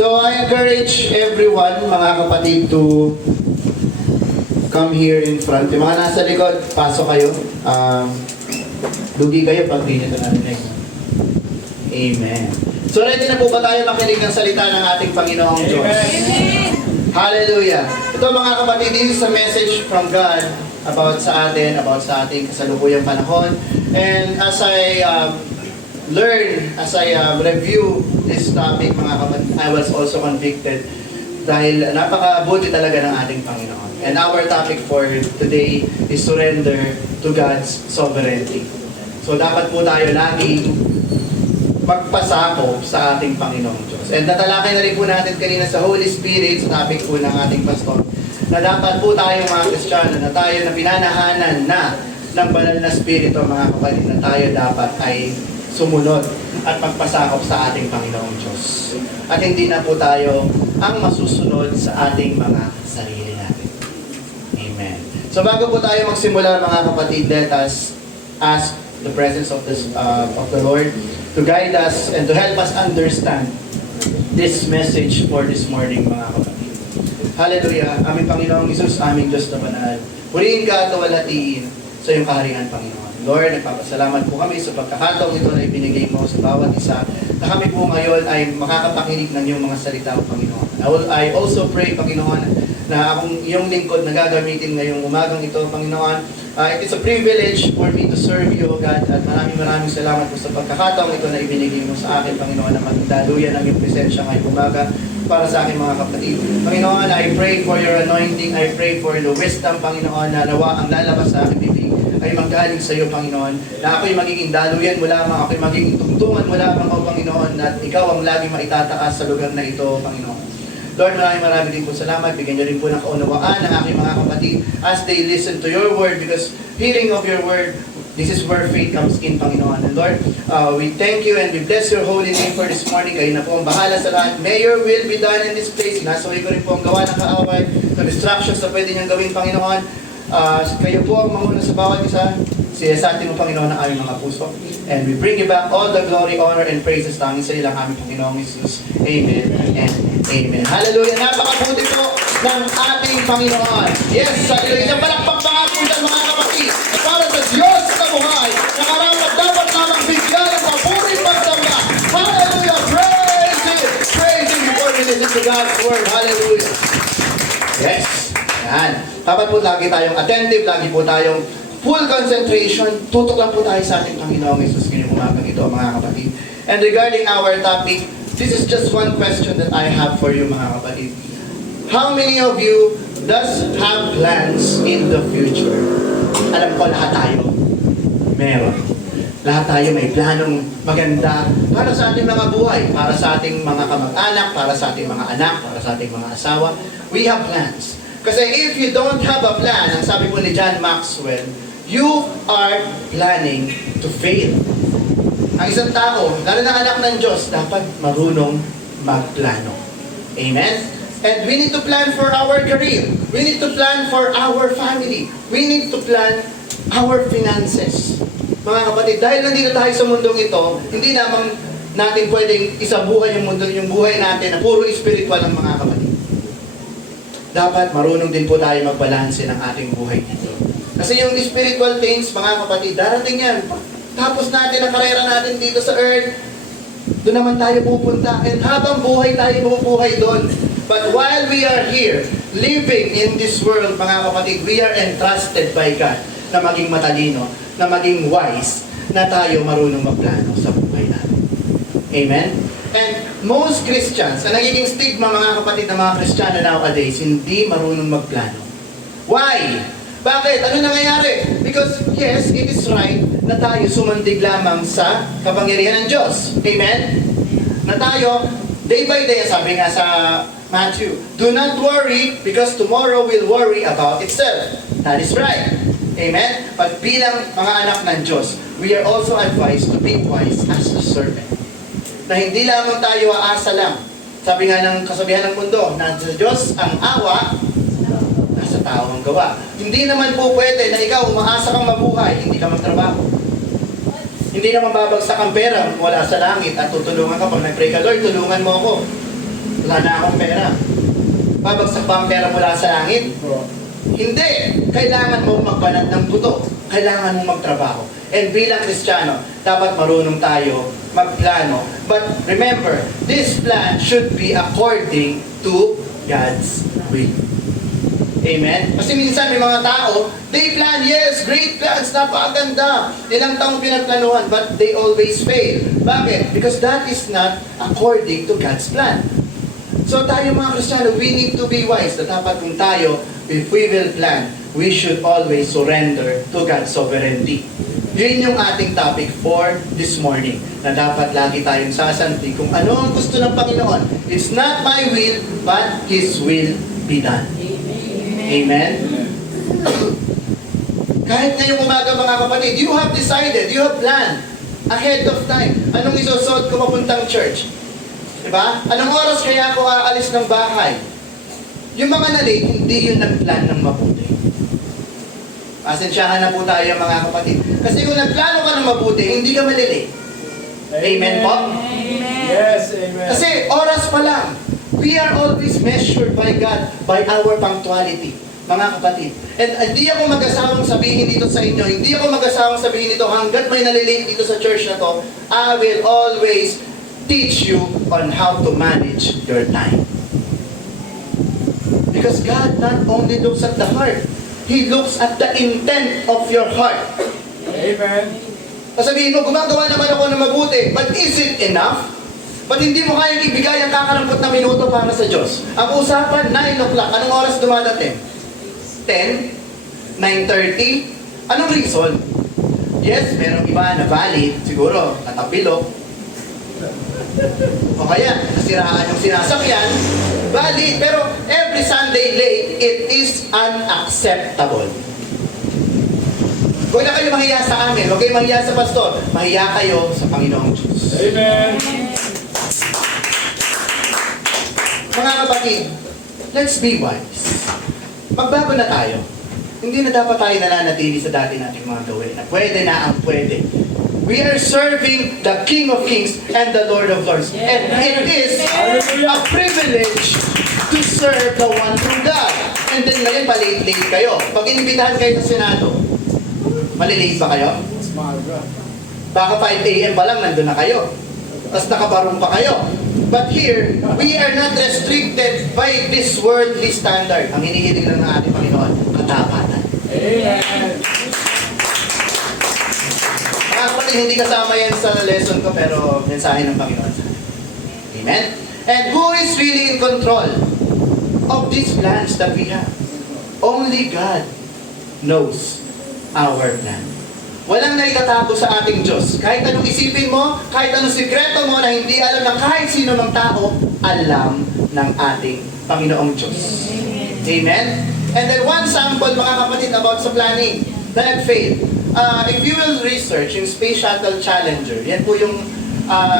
So I encourage everyone, mga kapatid, to come here in front. Yung mga nasa likod, pasok kayo. Lugi kayo pag di nyo ito narinig. Amen. So ready na po ba tayo makinig ng salita ng ating Panginoong Diyos? Amen. Hallelujah! Ito mga kapatid, this is a message from God about sa atin, about sa ating kasalukuyang panahon. And as I review this topic, mga kapatid, I was also convicted dahil napakabuti talaga ng ating Panginoon. And our topic for today is surrender to God's sovereignty. So dapat po tayo lagi magpasakop sa ating Panginoong Diyos. And natalakay na rin po natin kanina sa Holy Spirit, sa topic po ng ating pastor, na dapat po tayo mga Kristiyano, na tayo na pinanahanan na ng banal na Espiritu, mga kapatid, na tayo dapat ay sumunod at magpasakop sa ating Panginoong Diyos. At hindi na po tayo ang masusunod sa ating mga sarili natin. Amen. So bago po tayo magsimula, mga kapatid, let us ask the presence of the Lord to guide us and to help us understand this message for this morning, mga kapatid. Hallelujah! Aming Panginoong Isus, aming Diyos na banal. Purihin ka at walhatiin sa iyong kaharian, Panginoon. Lord, nagpapasalamat po kami sa pagkakataong ito na ibinigay mo sa bawat isa, na kami po ngayon ay makakapakinig ng iyong mga salita, Panginoon. I also pray, Panginoon, na akong iyong lingkod na gagamitin ngayong umagang ito, Panginoon. It is a privilege for me to serve you, O God, at maraming salamat po sa pagkakataong ito na ibinigay mo sa akin, Panginoon, na magdaluyan ang iyong presensya ngayong umaga para sa aking mga kapatid. Panginoon, I pray for your anointing, I pray for the wisdom, Panginoon, na nawa ang lalabas sa aking bibig ay maggaling sa iyo, Panginoon, na ako'y magiging daluyan mo lamang, ako'y magiging tungtungan mo lamang, O Panginoon, at ikaw ang laging maitataas sa lugar na ito, Panginoon. Lord, maraming din po salamat. Bigyan niyo rin po ng kaunawaan ng aking mga kapatid as they listen to your word, because hearing of your word, this is where faith comes in, Panginoon. And Lord, we thank you and we bless your holy name for this morning. Kayo na po ang bahala sa lahat. May your will be done in this place. Nasaway ko rin po ang gawa ng kaaway, the distractions na pwede niyang gawin, Panginoon. Kayo po ang manguna sa bawat isa. Siyasatin mo, Panginoon, ang aming mga puso. And we bring you back all the glory, honor, and praises namin sa ilang aming Panginoong Jesus. Amen and amen. Hallelujah! Napakabuti po ng ating Panginoon. Yes, hallelujah! Palakpak pa nga po dyan, mga kapatid. Para sa Diyos na buhay, na karapat dapat namang bigyan ng mapuring pagsamba. Hallelujah! Praise Him! Praise Him before we listen to God's word. Hallelujah! Yes! Yan. Dapat po lagi tayong attentive, lagi po tayong full concentration. Tutok lang po tayo sa ating Panginoong Jesus ngayong umagang ito, mga kapatid. And regarding our topic, this is just one question that I have for you, mga kapatid. How many of you does have plans in the future? Alam ko, lahat tayo meron. Lahat tayo may planong maganda para sa ating mga buhay, para sa ating mga kamag-anak, para sa ating mga anak, para sa ating mga asawa. We have plans. Kasi if you don't have a plan, ang sabi po ni John Maxwell, you are planning to fail. Ang isang tao, lalo na anak ng Diyos, dapat marunong magplano. Amen? And we need to plan for our career. We need to plan for our family. We need to plan our finances. Mga kapatid, dahil nandito tayo sa mundong ito, hindi naman natin pwedeng isabuhay yung mundo, yung buhay natin na puro spiritual ang mga kapatid. Dapat marunong din po tayo magbalanse ng ating buhay dito. Kasi yung spiritual things, mga kapatid, darating yan. Tapos natin ang karera natin dito sa earth, doon naman tayo pupunta. And habang buhay tayo mabubuhay doon. But while we are here, living in this world, mga kapatid, we are entrusted by God na maging matalino, na maging wise, na tayo marunong magplano sa buhay natin. Amen? And most Christians, ang nagiging stigma, mga kapatid, ng mga Kristiyano nowadays, hindi marunong magplano. Why? Bakit? Ano nangyayari? Because yes, it is right na tayo sumundig lamang sa kapangyarihan ng Diyos. Amen? Na tayo, day by day, sabi nga sa Matthew, do not worry because tomorrow will worry about itself. That is right. Amen? But bilang mga anak ng Diyos, we are also advised to be wise as a servant. Na hindi lamang tayo aasa lang. Sabi nga ng kasabihan ng mundo, na sa Diyos ang awa, nasa tao ang gawa. Hindi naman po pwede na ikaw umaasa kang mabuhay, hindi ka magtrabaho. Hindi naman babagsak ang pera wala sa langit at tutulungan ka pag nag-pray ka, Lord, tulungan mo ako. Wala na akong pera. Babagsak ba ang pera mula sa langit? Hindi. Kailangan mo magbanat ng buto. Kailangan mo magtrabaho. And bilang Kristiyano, dapat marunong tayo magplano. But remember, this plan should be according to God's will. Amen? Kasi minsan may mga tao, they plan, yes, great plans, napakaganda. Ilang taong pinagplanuhan, but they always fail. Bakit? Because that is not according to God's plan. So tayo mga Kristiyano, we need to be wise. Na dapat kung tayo, if we will plan, we should always surrender to God's sovereignty. Yun yung ating topic for this morning. Na dapat lagi tayong sasanti kung ano ang gusto ng Panginoon. It's not my will, but His will be done. Amen? Kahit ngayong umaga mga kapatid, you have decided, you have planned ahead of time. Anong isusuot ko papuntang church? Diba? Anong oras kaya ako aalis ng bahay? Yung mga na-late, hindi yun nag-plan ng mabuti. Pasensyahan na po tayo mga kapatid. Kasi kung nagplano ka ng mabuti, hindi ka malilate. Amen po? Amen. Yes, amen. Kasi oras pa lang. We are always measured by God by our punctuality, mga kapatid. And hindi ako mag-asawang sabihin dito sa inyo, hindi ako mag-asawang sabihin dito hanggat may nalilate dito sa church na to, I will always teach you on how to manage your time. Because God not only looks at the heart, He looks at the intent of your heart. Amen. Sasabihin mo, gumagawa naman ako ng mabuti, but is it enough? Ba't hindi mo kayang ibigay ang kakarampot na minuto para sa Diyos? Ang usapan, 9 o'clock. Anong oras dumadating? 10? 9:30? Anong reason? Yes, merong iba na valid. Siguro, natapilok. O kaya, nasiraan yung sinasakyan. Valid. Pero every Sunday late, it is unacceptable. Huwag na kayo mahiya sa amin. Huwag kayo mahiya sa pastor. Mahiya kayo sa Panginoong Diyos. Amen. Mga kapatid, let's be wise. Magbago na tayo. Hindi na dapat tayo nananatili sa dati nating mga gawin na pwede na ang pwede. We are serving the King of Kings and the Lord of Lords. And it is a privilege to serve the one true God. And then ngayon, palate-late kayo. Pag inibitahan kayo sa Senado, malilate ba kayo? Baka 5 a.m. pa lang, nandun na kayo. Tapos nakabarong pa kayo. But here, we are not restricted by this worldly standard. Ang hinihiling lang ng ating Panginoon, katapatan. Amen. Mga kapatid, hindi kasama yan sa lesson ko, pero mensahe ng Panginoon sa atin. Amen? And who is really in control of these plans that we have? Only God knows our plan. Walang naitatago sa ating Diyos. Kahit anong isipin mo, kahit anong sikreto mo na hindi alam ng kahit sino ng tao, alam ng ating Panginoong Diyos. Amen? And then one sample, mga kapatid, about sa planning na nag-fail. If you will research yung Space Shuttle Challenger, yan po yung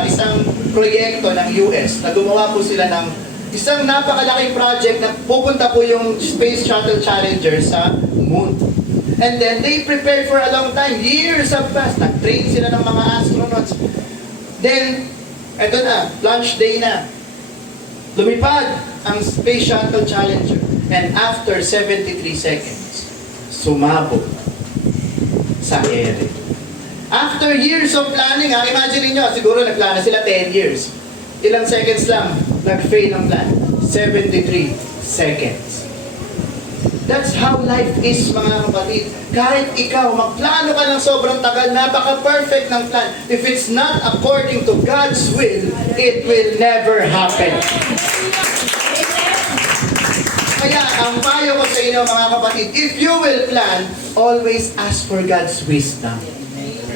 isang proyekto ng US na gumawa po sila ng isang napakalaking project na pupunta po yung Space Shuttle Challenger sa Moon. And then they prepared for a long time. Years have passed. Nag-train sila ng mga astronauts. Then, eto na, launch day na. Lumipad ang Space Shuttle Challenger. And after 73 seconds, sumabog sa ere. After years of planning, imagine niyo, siguro nagplano sila 10 years. Ilang seconds lang, nag-fail ang plan. 73 seconds. That's how life is, mga kapatid. Kahit ikaw, magplano ka ng sobrang tagal, napaka-perfect ng plan. If it's not according to God's will, it will never happen. Kaya, ang payo ko sa inyo, mga kapatid, if you will plan, always ask for God's wisdom.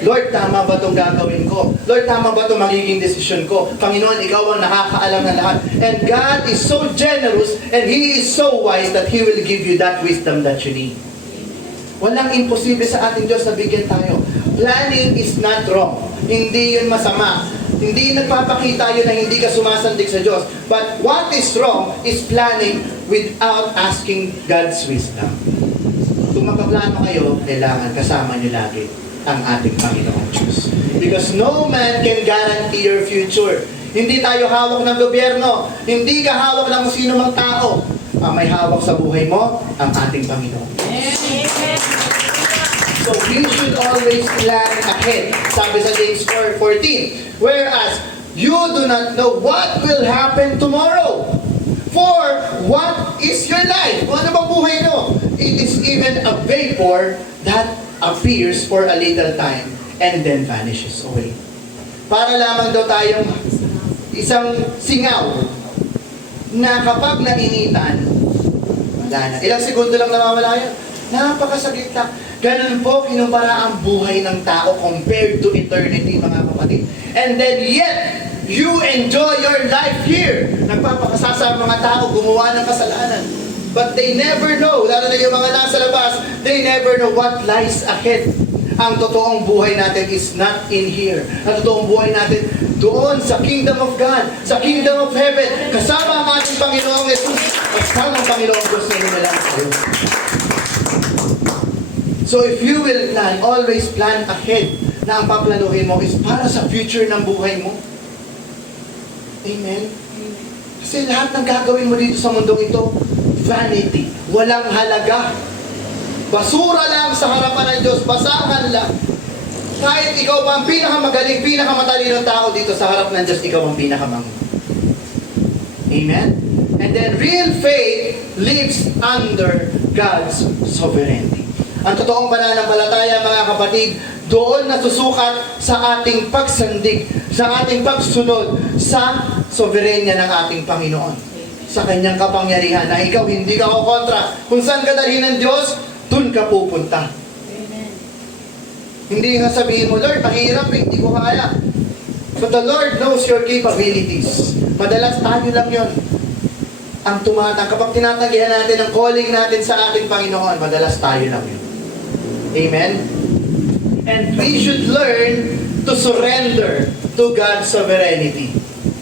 Lord, tama ba itong gagawin ko? Lord, tama ba itong magiging desisyon ko? Panginoon, ikaw ang nakakaalam ng lahat. And God is so generous and He is so wise that He will give you that wisdom that you need. Walang imposible sa ating Diyos na bigyan tayo. Planning is not wrong. Hindi yun masama. Hindi nagpapakita yun na hindi ka sumasandig sa Diyos. But what is wrong is planning without asking God's wisdom. Kung magpaplano kayo, kailangan kasama niyo lagi ang ating Panginoong Diyos. Because no man can guarantee your future. Hindi tayo hawak ng gobyerno. Hindi ka hawak ng sino mang tao. Ang may hawak sa buhay mo, ang ating Panginoon. So you should always plan ahead. Sabi sa James 4:14, whereas you do not know what will happen tomorrow. For what is your life? Kung ano bang buhay nyo? It is even a vapor that appears for a little time and then vanishes away. Para lamang daw tayong isang singaw na kapag nainitan, wala na. Ilang segundo lang nawawala yan. Napakasaglit lang. Ganun po kinumpara ang buhay ng tao compared to eternity, mga kapatid. And then yet, you enjoy your life here. Nagpapakasasa ang mga tao, gumawa ng kasalanan. But they never know, lalo na yung mga nasa labas, they never know what lies ahead. Ang totoong buhay natin is not in here. Ang totoong buhay natin doon sa kingdom of God, sa kingdom of heaven, kasama ang ating Panginoong Jesus, kasama ang Panginoong Diyos na hinilang sa'yo. So if you will plan, always plan ahead na ang paplanuhin mo is para sa future ng buhay mo. Amen? Kasi lahat ng gagawin mo dito sa mundong ito, vanity, walang halaga. Basura lang sa harapan ng Diyos, basahan lang. Kahit ikaw pa ang pinakamagaling, pinakamatalinong tao dito sa harap ng Diyos, ikaw ang pinakamango. Amen? And then real faith lives under God's sovereignty. Ang totoong pananampalataya, mga kapatid, doon nasusukat sa ating pagsandig, sa ating pagsunod sa soberenya ng ating Panginoon. Sa kanyang kapangyarihan na ikaw hindi ka kontra. Kung saan ka dalhin ng Diyos, doon ka pupunta. Amen. Hindi nga sabihin mo, Lord, mahirap eh, hindi ko kaya. But the Lord knows your capabilities. Madalas tayo lang yon ang tumatang. Kapag tinatanggihan natin ang calling natin sa ating Panginoon, madalas tayo lang yun. Amen? And we should learn to surrender to God's sovereignty.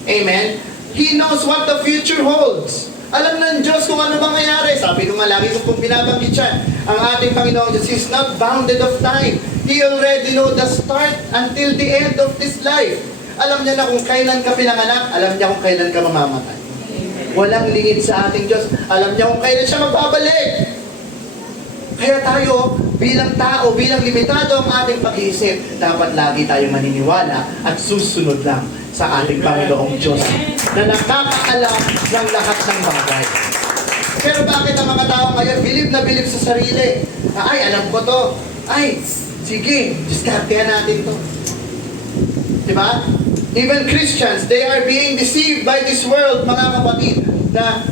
Amen? He knows what the future holds. Alam ng Diyos kung ano mangyayari. Sabi ko nga, lagi ko kung binabanggit siya. Ang ating Panginoon Diyos is not bounded of time. He already know the start until the end of this life. Alam niya na kung kailan ka pinanganak. Alam niya kung kailan ka mamamatay. Walang lingid sa ating Diyos. Alam niya kung kailan siya magbabalik. Kaya tayo, bilang tao, bilang limitado ang ating pag-iisip, dapat lagi tayo maniniwala at susunod lang sa ating Panginoong Diyos na nakakaalam ng lahat ng bagay. Pero bakit ang mga tao ngayon bilib na bilib sa sarili? Ay, alam ko to. Ay, sige, diskartehan natin to. Diba? Even Christians, they are being deceived by this world, mga kapatid, na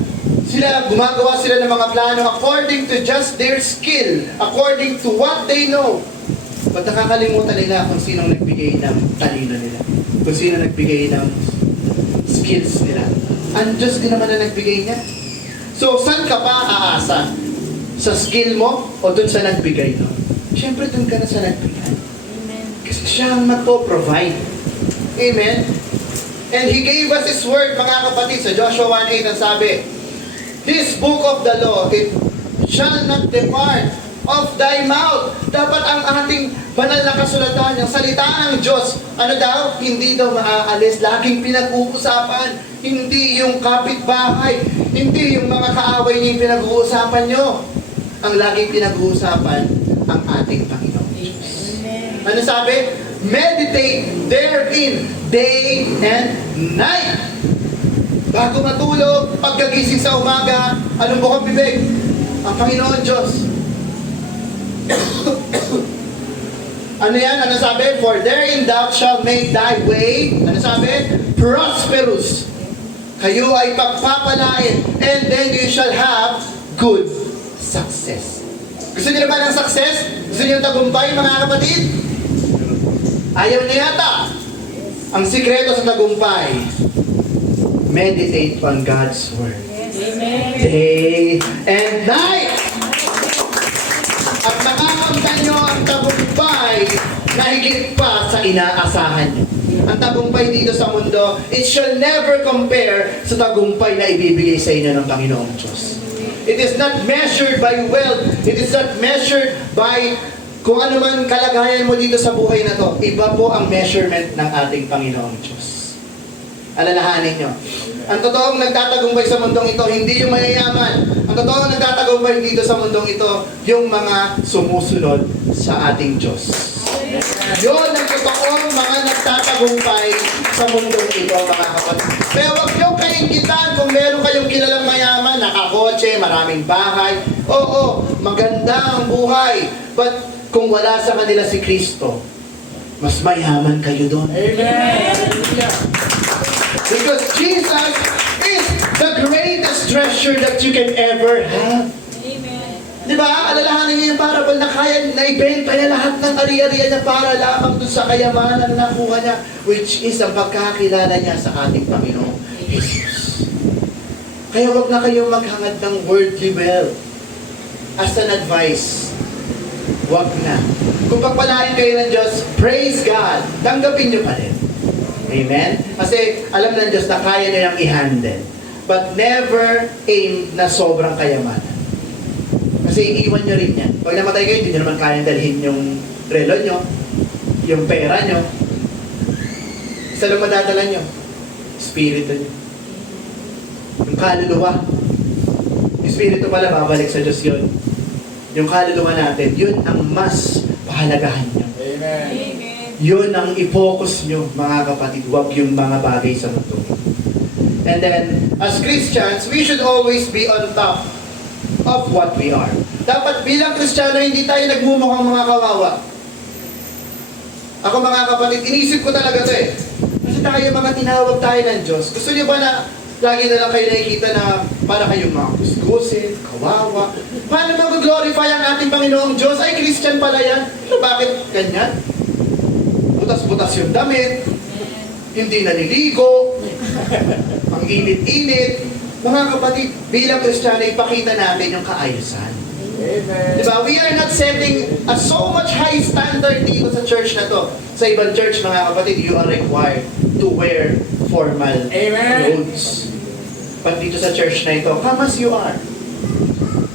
gumagawa sila ng mga plano according to just their skill, according to what they know. But nakakalimutan nila kung sinong nagbigay ng talino nila, kung sino nagbigay ng skills nila. Ang Diyos din naman na nagbigay niya. So, saan ka pa aasa? Sa skill mo o dun sa nagbigay no? Siyempre, dun ka na sa nagbigay. Amen. Kasi siya ang magpo-provide. Amen? And He gave us His word, mga kapatid. Sa Joshua 1:8 ang sabi, this book of the law, it shall not depart of thy mouth. Dapat ang ating banal na kasulatan, yung salita ng Diyos, ano daw? Hindi daw maaalis. Laging pinag-uusapan. Hindi yung kapitbahay. Hindi yung mga kaaway niyo yung pinag-uusapan nyo. Ang laging pinag-uusapan, ang ating Panginoon Diyos. Amen. Ano sabi? Meditate therein, day and night. Bago matulog, pagkagising sa umaga, anong bukang bibig? Ang Panginoon Diyos. Ano yan? Ano sabi? For therein thou shalt make thy way, ano sabi? Prosperous. Kayo ay pagpapalain, and then you shall have good success. Gusto niyo ba ng success? Gusto niyo ng tagumpay, mga kapatid? Ayaw niyo yata. Ang sikreto sa tagumpay, meditate on God's Word. Amen. Day and night. At makakamtan nyo ang tagumpay na higit pa sa inaasahan nyo. Ang tagumpay dito sa mundo, it shall never compare sa tagumpay na ibibigay sa inyo ng Panginoong Diyos. It is not measured by wealth. It is not measured by kung ano man kalagayan mo dito sa buhay na to. Iba po ang measurement ng ating Panginoong Diyos. Alalahanin nyo. Ang totoong nagtatagumpay sa mundong ito, hindi yung mayayaman. Ang totoong nagtatagumpay dito sa mundong ito, yung mga sumusunod sa ating Diyos. Yun ang totoong mga nagtatagumpay sa mundong ito, mga kapatid. Kaya huwag niyong kainggitan kung meron kayong kilalang mayaman, nakakotse, maraming bahay. Oo, maganda ang buhay. But kung wala sa kanila si Kristo, mas mayaman kayo doon. Amen. Because Jesus is the greatest treasure that you can ever have. Amen. Di ba? Alalahanin niyo yung parable na kaya na ibenta niya lahat ng ari-arian niya para lamang dun sa kayamanan na nakuha niya, which is ang pagkakilala niya sa ating Panginoong Jesus. Kaya wag na kayong maghangad ng worldly wealth. As an advice, wag na. Kung pagpalain kayo ng Diyos, praise God, tanggapin niyo pa rin. Amen? Kasi alam ng Diyos na kaya niya yung i-handle. But never aim na sobrang kayamanan. Kasi iiwan nyo rin yan. Pag namatay kayo, hindi nyo naman kayang dalhin yung relo nyo, yung pera nyo. Isa lang madadala nyo, spirito nyo. Yung kaluluwa. Yung spirito pala, babalik sa Diyos yun. Yung kaluluwa natin, yun ang mas pahalagahan nyo. Amen. Amen. Yun ang i-focus nyo, mga kapatid. Huwag yung mga bagay sa mundo. And then, as Christians, we should always be on top of what we are. Dapat bilang Kristiyano, hindi tayo nagmumukhang mga kawawa. Ako, mga kapatid, inisip ko talaga to eh. Kasi tayo mga tinawag tayo ng Diyos. Gusto niyo ba na lagi na lang kayo nakikita na para kayong mga kuskusin, kawawa? Paano mag-glorify ang ating Panginoong Diyos? Ay, Christian pala yan. Pero bakit ganyan? Butas-butas yung damit, hindi naliligo, ang init-init. Mga kapatid, bilang Kristiyano, ipakita natin yung kaayusan. Amen. Diba? We are not setting a so much high standard dito sa church na to. Sa ibang church, mga kapatid, you are required to wear formal Amen. clothes. But dito sa church na ito, come as you are.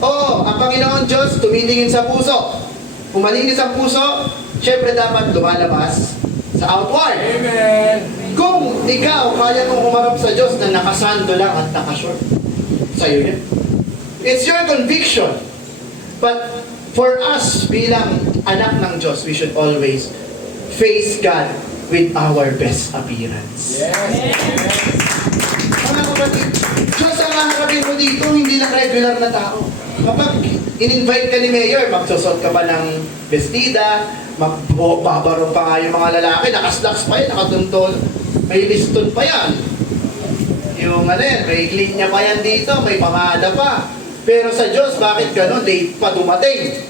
Oo, ang Panginoon Diyos tumitingin sa puso. Kung malinis ang puso, syempre dapat lumalabas sa outward. Amen. Kung ikaw kaya mong umarap sa Diyos na nakasando lang at nakashort, sa'yo yan. It's your conviction. But for us bilang anak ng Diyos, we should always face God with our best appearance. Yes. Mga kapatid, Diyos ang haharapin mo dito, hindi lang regular na tao. Kapag in-invite ka ni Mayor, magsusot ka pa ng bestida, magbabarong pa nga yung mga lalaki, nakaslaks pa yan, nakatuntol, may liston pa yan. Yung may linya pa yan dito, may pamada pa. Pero sa Diyos, bakit gano'n? Late pa dumating.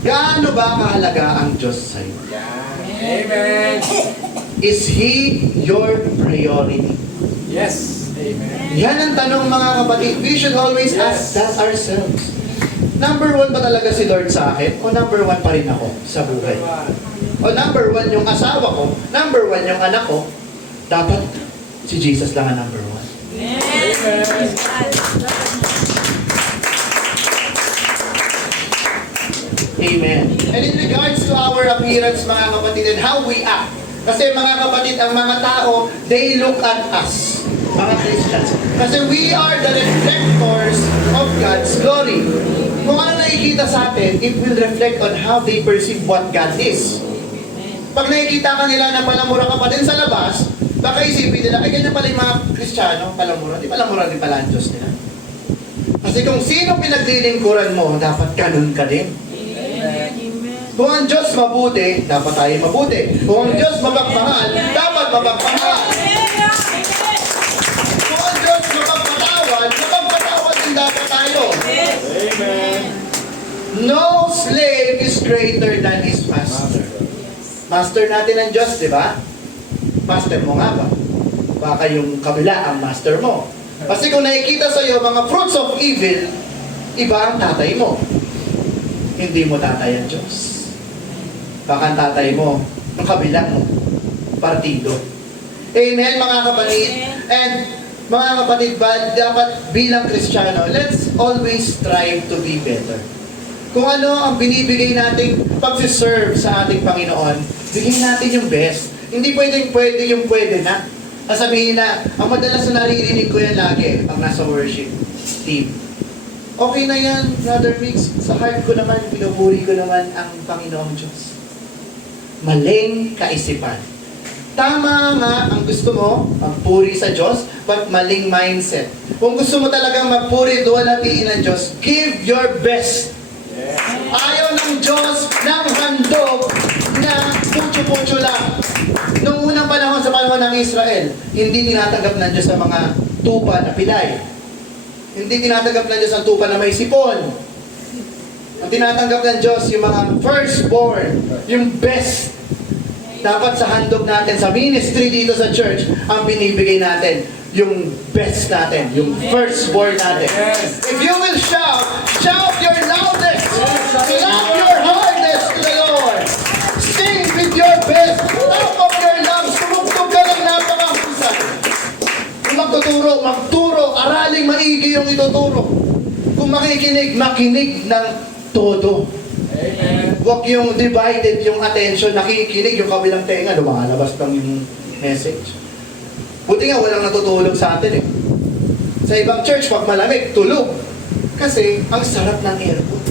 Gaano ba kahalaga ang Diyos sa'yo? Amen. Is He your priority? Yes. Amen. Yan ang tanong, mga kapatid. We should always ask that ourselves. Number one ba talaga si Lord sa akin? O number one pa rin ako sa buhay? O number one yung asawa ko? Number one yung anak ko? Dapat si Jesus lang ang number one. Amen. Amen. And in regards to our appearance, mga kapatid, and how we act, kasi mga kapatid, ang mga tao, they look at us, mga Christians. Kasi we are the reflectors of God's glory. Kung ano nakikita sa atin, it will reflect on how they perceive what God is. Pag nakikita ka nila na palamura ka pa din sa labas, baka isipin nila, ay ganyan pala yung mga Kristiyano, palamura. Di palamura din pala ang Diyos nila. Kasi kung sino pinaglilingkuran mo, dapat ganun ka din. Kung ang Diyos mabuti, dapat tayo mabuti. Kung ang Diyos mapagmahal, dapat mapagmahal. Kung ang Diyos mapagpatawad, mapagpatawad din dapat tayo. Amen. No slave is greater than his master. Master natin ang Diyos, di ba? Master mo nga ba? Baka yung kabila ang master mo. Kasi kung nakikita sa iyo mga fruits of evil, iba ang tatay mo. Hindi mo tatay ang Diyos. Baka ang tatay mo, ang kabilang partido. Amen, mga kapatid. And mga kapatid, dapat bilang Kristiyano, let's always strive to be better. Kung ano ang binibigay nating pag-serve sa ating Panginoon, bigyan natin yung best. Hindi pwede yung pwede na. Sasabihin na, ang madalas na naririnig ko yan lagi pag nasa worship team. Okay na yan, Brother Mix. Sa heart ko naman, pinupuri ko naman ang Panginoong Diyos. Maling kaisipan. Tama nga ang gusto mo, magpuri sa Diyos, but maling mindset. Kung gusto mo talagang magpuri, duwalatiin ng Diyos, give your best. Ayaw ng Diyos ng handog na putyo-putyo lang. Noong unang panahon, sa panahon ng Israel, hindi tinatanggap ng Diyos ang mga tupa na pilay. Hindi tinatanggap ng Diyos ang tupa na may sipon. Ang tinatanggap ng Diyos yung mga firstborn, yung best. Dapat sa handog natin, sa ministry dito sa church, ang binibigay natin, yung best natin, yung firstborn natin. If you will shout, shout your loudest, clap your hardest to the Lord. Sing with your best, top of your lungs, tumugtog ka ng napakahusay. Kung magturo, araling maigi yung ituturo. Kung makikinig, makinig ng todo. Amen. Huwag yung divided yung attention, nakikinig yung kabilang tenga, lumalabas lang yung message. Buti nga walang natutulog sa atin eh. Sa ibang church, pag malamig, tulog. Kasi ang sarap ng aircon.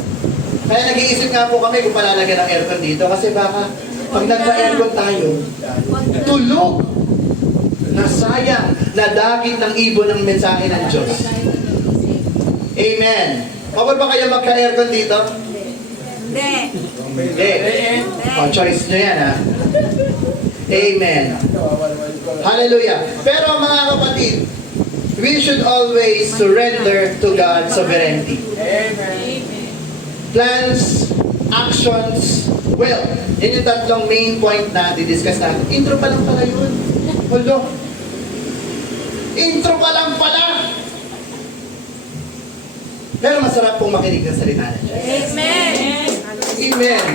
Kaya nag-iisip nga po kami kung palalagyan ng aircon dito kasi baka pag nagpa-aircon tayo, tulog. Nasayang, nadagit ng ibon ng mensahe ng Diyos. Amen. Pabor ba kayo magka-aircon dito? Hindi. Hindi. Choice nyo yan ha. Amen. Hallelujah. Pero mga kapatid, we should always surrender to God's sovereignty. Amen. Plans, actions, will. Yan yung tatlong main point na didiscuss natin. Intro pa lang pala yun. Hold Intro pa lang pala. Pero masarap pong makinig ng salita ng Diyos. Amen. Amen.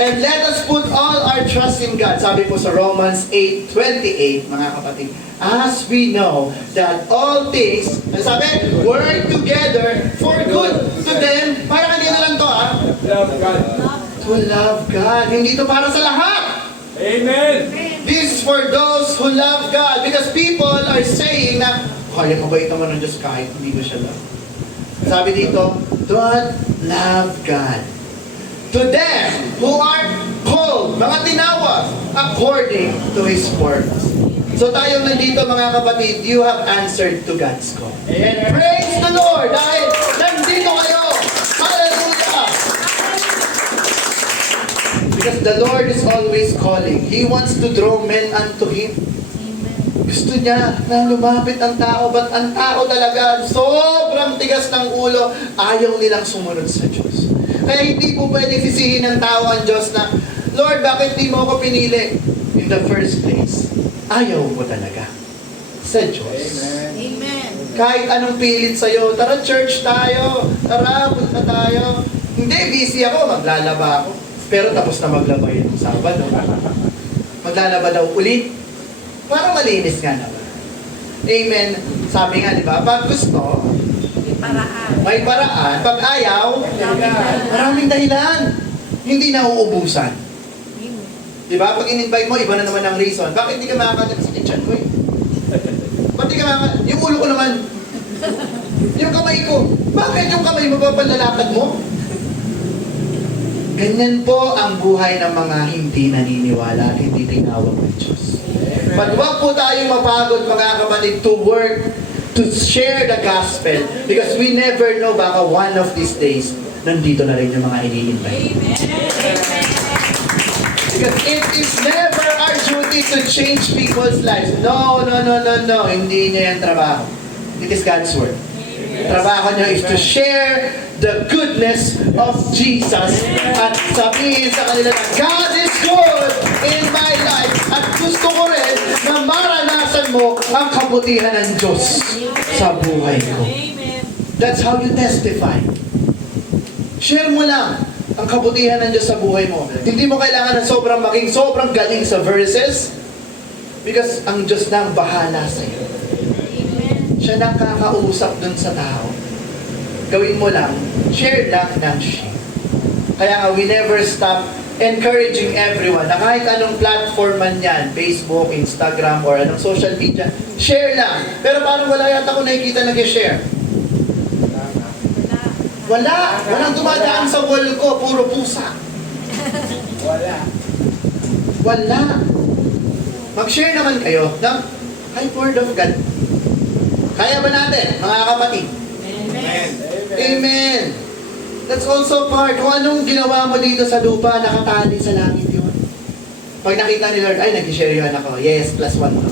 And let us put all our trust in God. Sabi po sa Romans 8:28, mga kapatid. As we know that all things, ano sabi? Work together for good to them. Parang kanina lang to Love God. To love God. Hindi to para sa lahat. Amen. This is for those who love God. Because people are saying na, kaya mabait naman ng Diyos kahit hindi ko siya love. Sabi dito, don't love God. To them who are called, mga tinawag, according to His purpose. So tayong nandito mga kapatid, you have answered to God's call. And praise the Lord dahil nandito kayo. Hallelujah! Because the Lord is always calling. He wants to draw men unto Him. Gusto niya na lumapit ang tao, but ang tao talaga sobrang tigas ng ulo, ayaw nilang sumunod sa Diyos. Kaya hindi po pwedeng sisihin ng tao ang Diyos na, Lord, bakit di mo ako pinili? In the first place, ayaw mo talaga sa Diyos. Amen. Kahit anong pilit sa'yo, tara church tayo, tara punta tayo. Hindi, busy ako, maglalaba ako. Pero tapos na maglaba yung Sabado. Maglalaba daw ulit. Parang malinis nga naman. Amen. Sabi nga, di ba? Pag gusto, May paraan. may paraan. Pag ayaw, maraming dahilan. Hindi na uubusan. Amen. Di ba? Pag in-invite mo, iba na naman ang reason. Bakit di ka makakatag sa kitchen ko eh? Ba't di ka makakatag? Yung ulo ko naman. Yung kamay ko. Bakit yung kamay mo ba panlalakad mo? Ganyan po ang buhay ng mga hindi naniniwala at hindi tinawag ng Diyos. But wag po tayong mapagod mga kapatid to work, to share the gospel because we never know baka one of these days nandito na rin yung mga ini-invite. Because it is never our duty to change people's lives. No. Hindi niya yung trabaho. It is God's work. Trabaho niya is to share the goodness of Jesus at sabihin sa kanila na God is good in my life at gusto ko rin na maranasan mo ang kabutihan ng Diyos sa buhay ko. That's how you testify. Share mo lang ang kabutihan ng Diyos sa buhay mo. Hindi mo kailangan na maging sobrang galing sa verses because ang Diyos na ang bahala sa iyo. Siya nang kakausap dun sa tao. Gawin mo lang, share lang ng share. Kaya nga, we never stop encouraging everyone na kahit anong platform man yan, Facebook, Instagram, or anong social media, share lang. Pero parang wala yata ko nakikita nag-share. Wala. Walang dumadaan sa wall ko, puro pusa. Wala. Wala. Mag-share naman kayo ng kahit word of God. Kaya ba natin, mga kapatid? Amen. Amen. That's also part. Kung anong ginawa mo dito sa lupa, nakatali sa langit yun. Pag nakita ni Lord, ay, nag-share yun ako. Yes, +1 mo.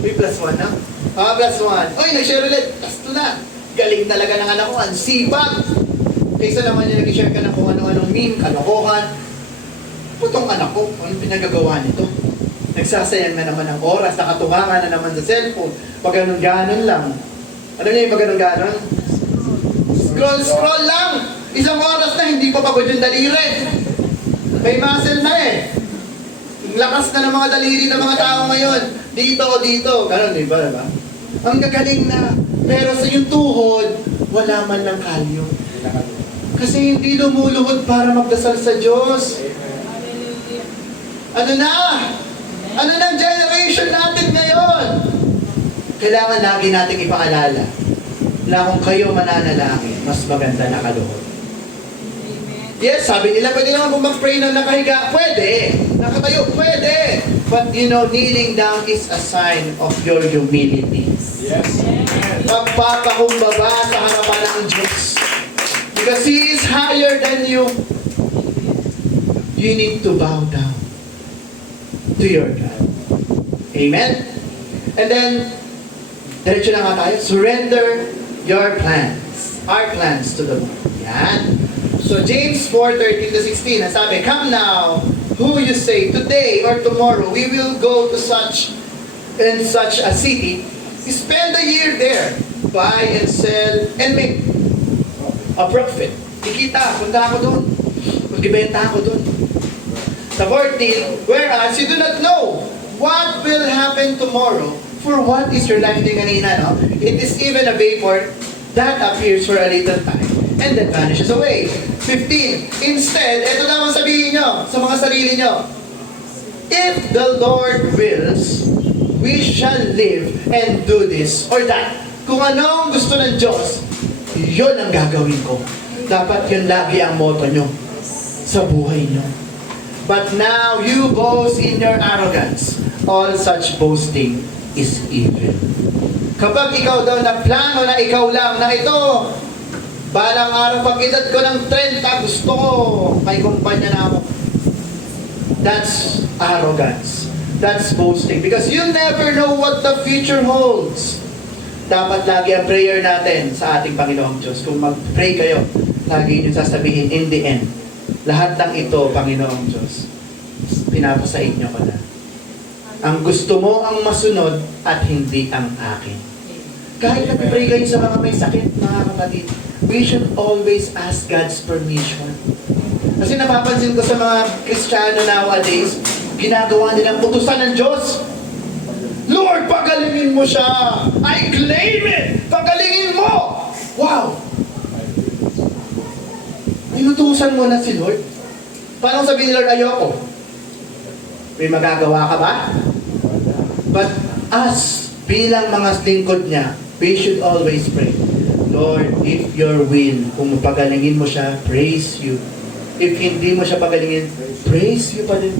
May +1 na? +1. Uy, nag-share ulit. +2 na. Galing talaga ng anak ko. Ang sibag. Kaysa naman yung nag-share ka ng kung ano-anong meme, kalokohan. Putong anak ko, anong pinagagawa nito? Nagsasayang na naman ng oras, nakatungangan na naman sa cellphone. Pag ganun-ganon lang. Ano niya yung pag ganun-ganon? Scroll lang! Isang oras na, hindi pa pagod yung daliri. May muscle na eh. Ang lakas na ng mga daliri ng mga tao ngayon. Dito o dito. Ganon, di ba? Diba? Ang gagaling na. Pero sa yung tuhod, wala man ng kalyo. Kasi hindi lumuluhod para magdasal sa Diyos. Ano na? Ano na ang generation natin ngayon? Kailangan lagi nating ipaalala na kung kayo mananalangin, mas maganda na kaluhod. Yes, sabi nila, pwede naman kung mag-pray na nakahiga. Pwede. Nakatayo, pwede. But you know, kneeling down is a sign of your humility. Yes. Pagpapakumbaba sa harapan ng Diyos. Because He is higher than you. You need to bow down to your God. Amen? And then, diretso na nga tayo. Surrender your plans. Our plans to the Lord. Yan. So, James 4:13-16, sabi, come now, who you say, today or tomorrow, we will go to such and such a city, spend a year there, buy and sell, and make a profit. Kikita, punta ako doon. Magbibenta ako doon. Sa 14, whereas you do not know what will happen tomorrow, for what is your life din kanina, no? It is even a vapor that appears for a little time and then vanishes away. 15, instead, ito naman sabihin nyo sa mga sarili nyo, if the Lord wills, we shall live and do this or that. Kung ano ang gusto ng Diyos, yun ang gagawin ko. Dapat yun lagi ang motto nyo sa buhay nyo. But now you boast in your arrogance. All such boasting is evil. Kapag ikaw daw nagplano na ikaw lang, na ito, balang araw pag edad ko ng 30, gusto ko, may kumpanya na ako. That's arrogance. That's boasting. Because you never know what the future holds. Dapat lagi ang prayer natin sa ating Panginoong Diyos. Kung mag-pray kayo, lagi nyo sasabihin, in the end, lahat ng ito, Panginoong Diyos, pinapasain nyo ko na. Ang gusto mo ang masunod at hindi ang akin. Kahit nag-pray kayo sa mga may sakit, mga kapatid, we should always ask God's permission. Kasi napapansin ko sa mga Kristiyano nowadays, ginagawa nilang utusan ng Diyos. Lord, pagalingin mo siya! I claim it! Pagalingin mo! Wow! Inutusan mo na si Lord? Paano sabihin ni Lord, ayoko? May magagawa ka ba? But us, bilang mga lingkod niya, we should always pray. Lord, if your will, kung pagalingin mo siya, praise you. If hindi mo siya pagalingin, praise you pa din.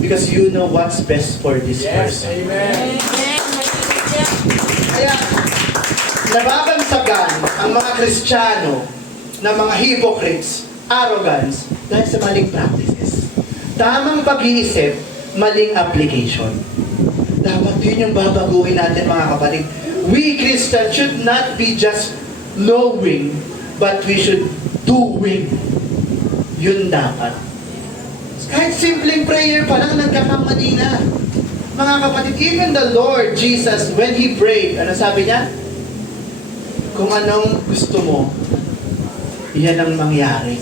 Because you know what's best for this Yes. person. Amen. Kaya, nababansagan ang mga Kristiyano na mga hypocrites, arrogance, dahil sa maling practices. Tamang pag-iisip, maling application. Dapat yun yung babaguhin natin, mga kapatid. We Christians should not be just knowing, but we should doing. Yun dapat. Kahit simpleng prayer pa lang, nagkakamali na. Mga kapatid, even the Lord Jesus, when He prayed, ano sabi niya? Kung anong gusto mo, yan ang mangyari.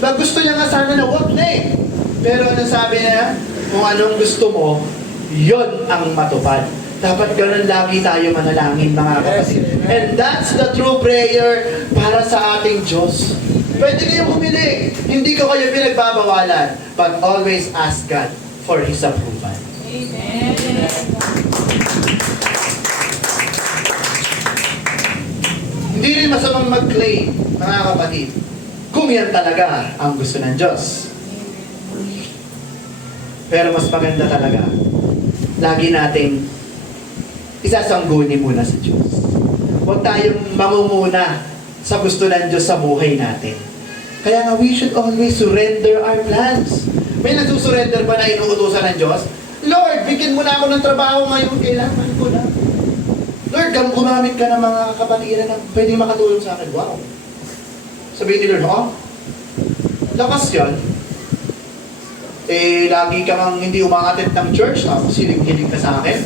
Gusto niya nga sana na wag na eh. Pero ano sabi niya? Kung anong gusto mo, yon ang matupad. Dapat ganun lagi tayo manalangin, mga kapatid. And that's the true prayer para sa ating Diyos. Pwede kayong humiling. Hindi ko kayo pinagbabawalan. But always ask God for His approval. Amen. Hindi rin masamang mag-claim, mga kapatid, kung yan talaga ang gusto ng Diyos. Pero mas maganda talaga, lagi nating isasangguni muna sa Diyos. Huwag tayong mangunguna sa gusto ng Diyos sa buhay natin. Kaya nga, we should always surrender our plans. May nagsusurrender ba na inuutusan ng Diyos? Lord, bigyan mo na ako ng trabaho ngayon, kailangan ko na. Lord, gumamit ka ng mga kapatiran na pwedeng makatulong sa akin. Wow. Sabihin ni Lord, lakas yan. Lagi kang hindi umangatid ng church, tapos hiling-hiling ka sa akin.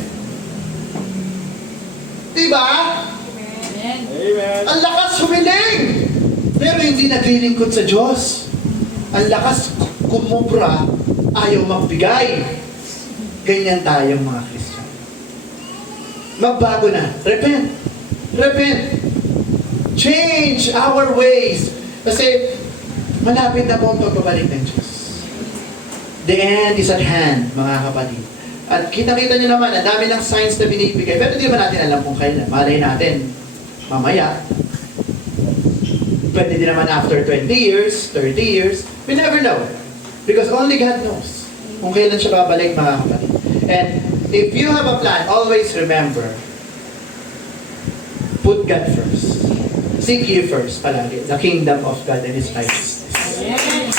Diba? Amen. Amen. Ang lakas humiling! Pero hindi naglilingkod sa Diyos. Ang lakas kumubra, ayaw magbigay. Ganyan tayong mga Kristiyan. Magbago na. Repent. Repent. Change our ways. Kasi malapit na po ang pagbabalik ng Diyos. The end is at hand, mga kapatid. At kita-kita nyo naman, ang dami ng signs na binibigay. Pero hindi naman natin alam kung kailan. Malay natin, mamaya. Pwede din naman after 20 years, 30 years. We never know. Because only God knows kung kailan siya babalik, mga kapatid. And if you have a plan, always remember, put God first. Seek ye first, palagi, the kingdom of God and His righteousness. Amen.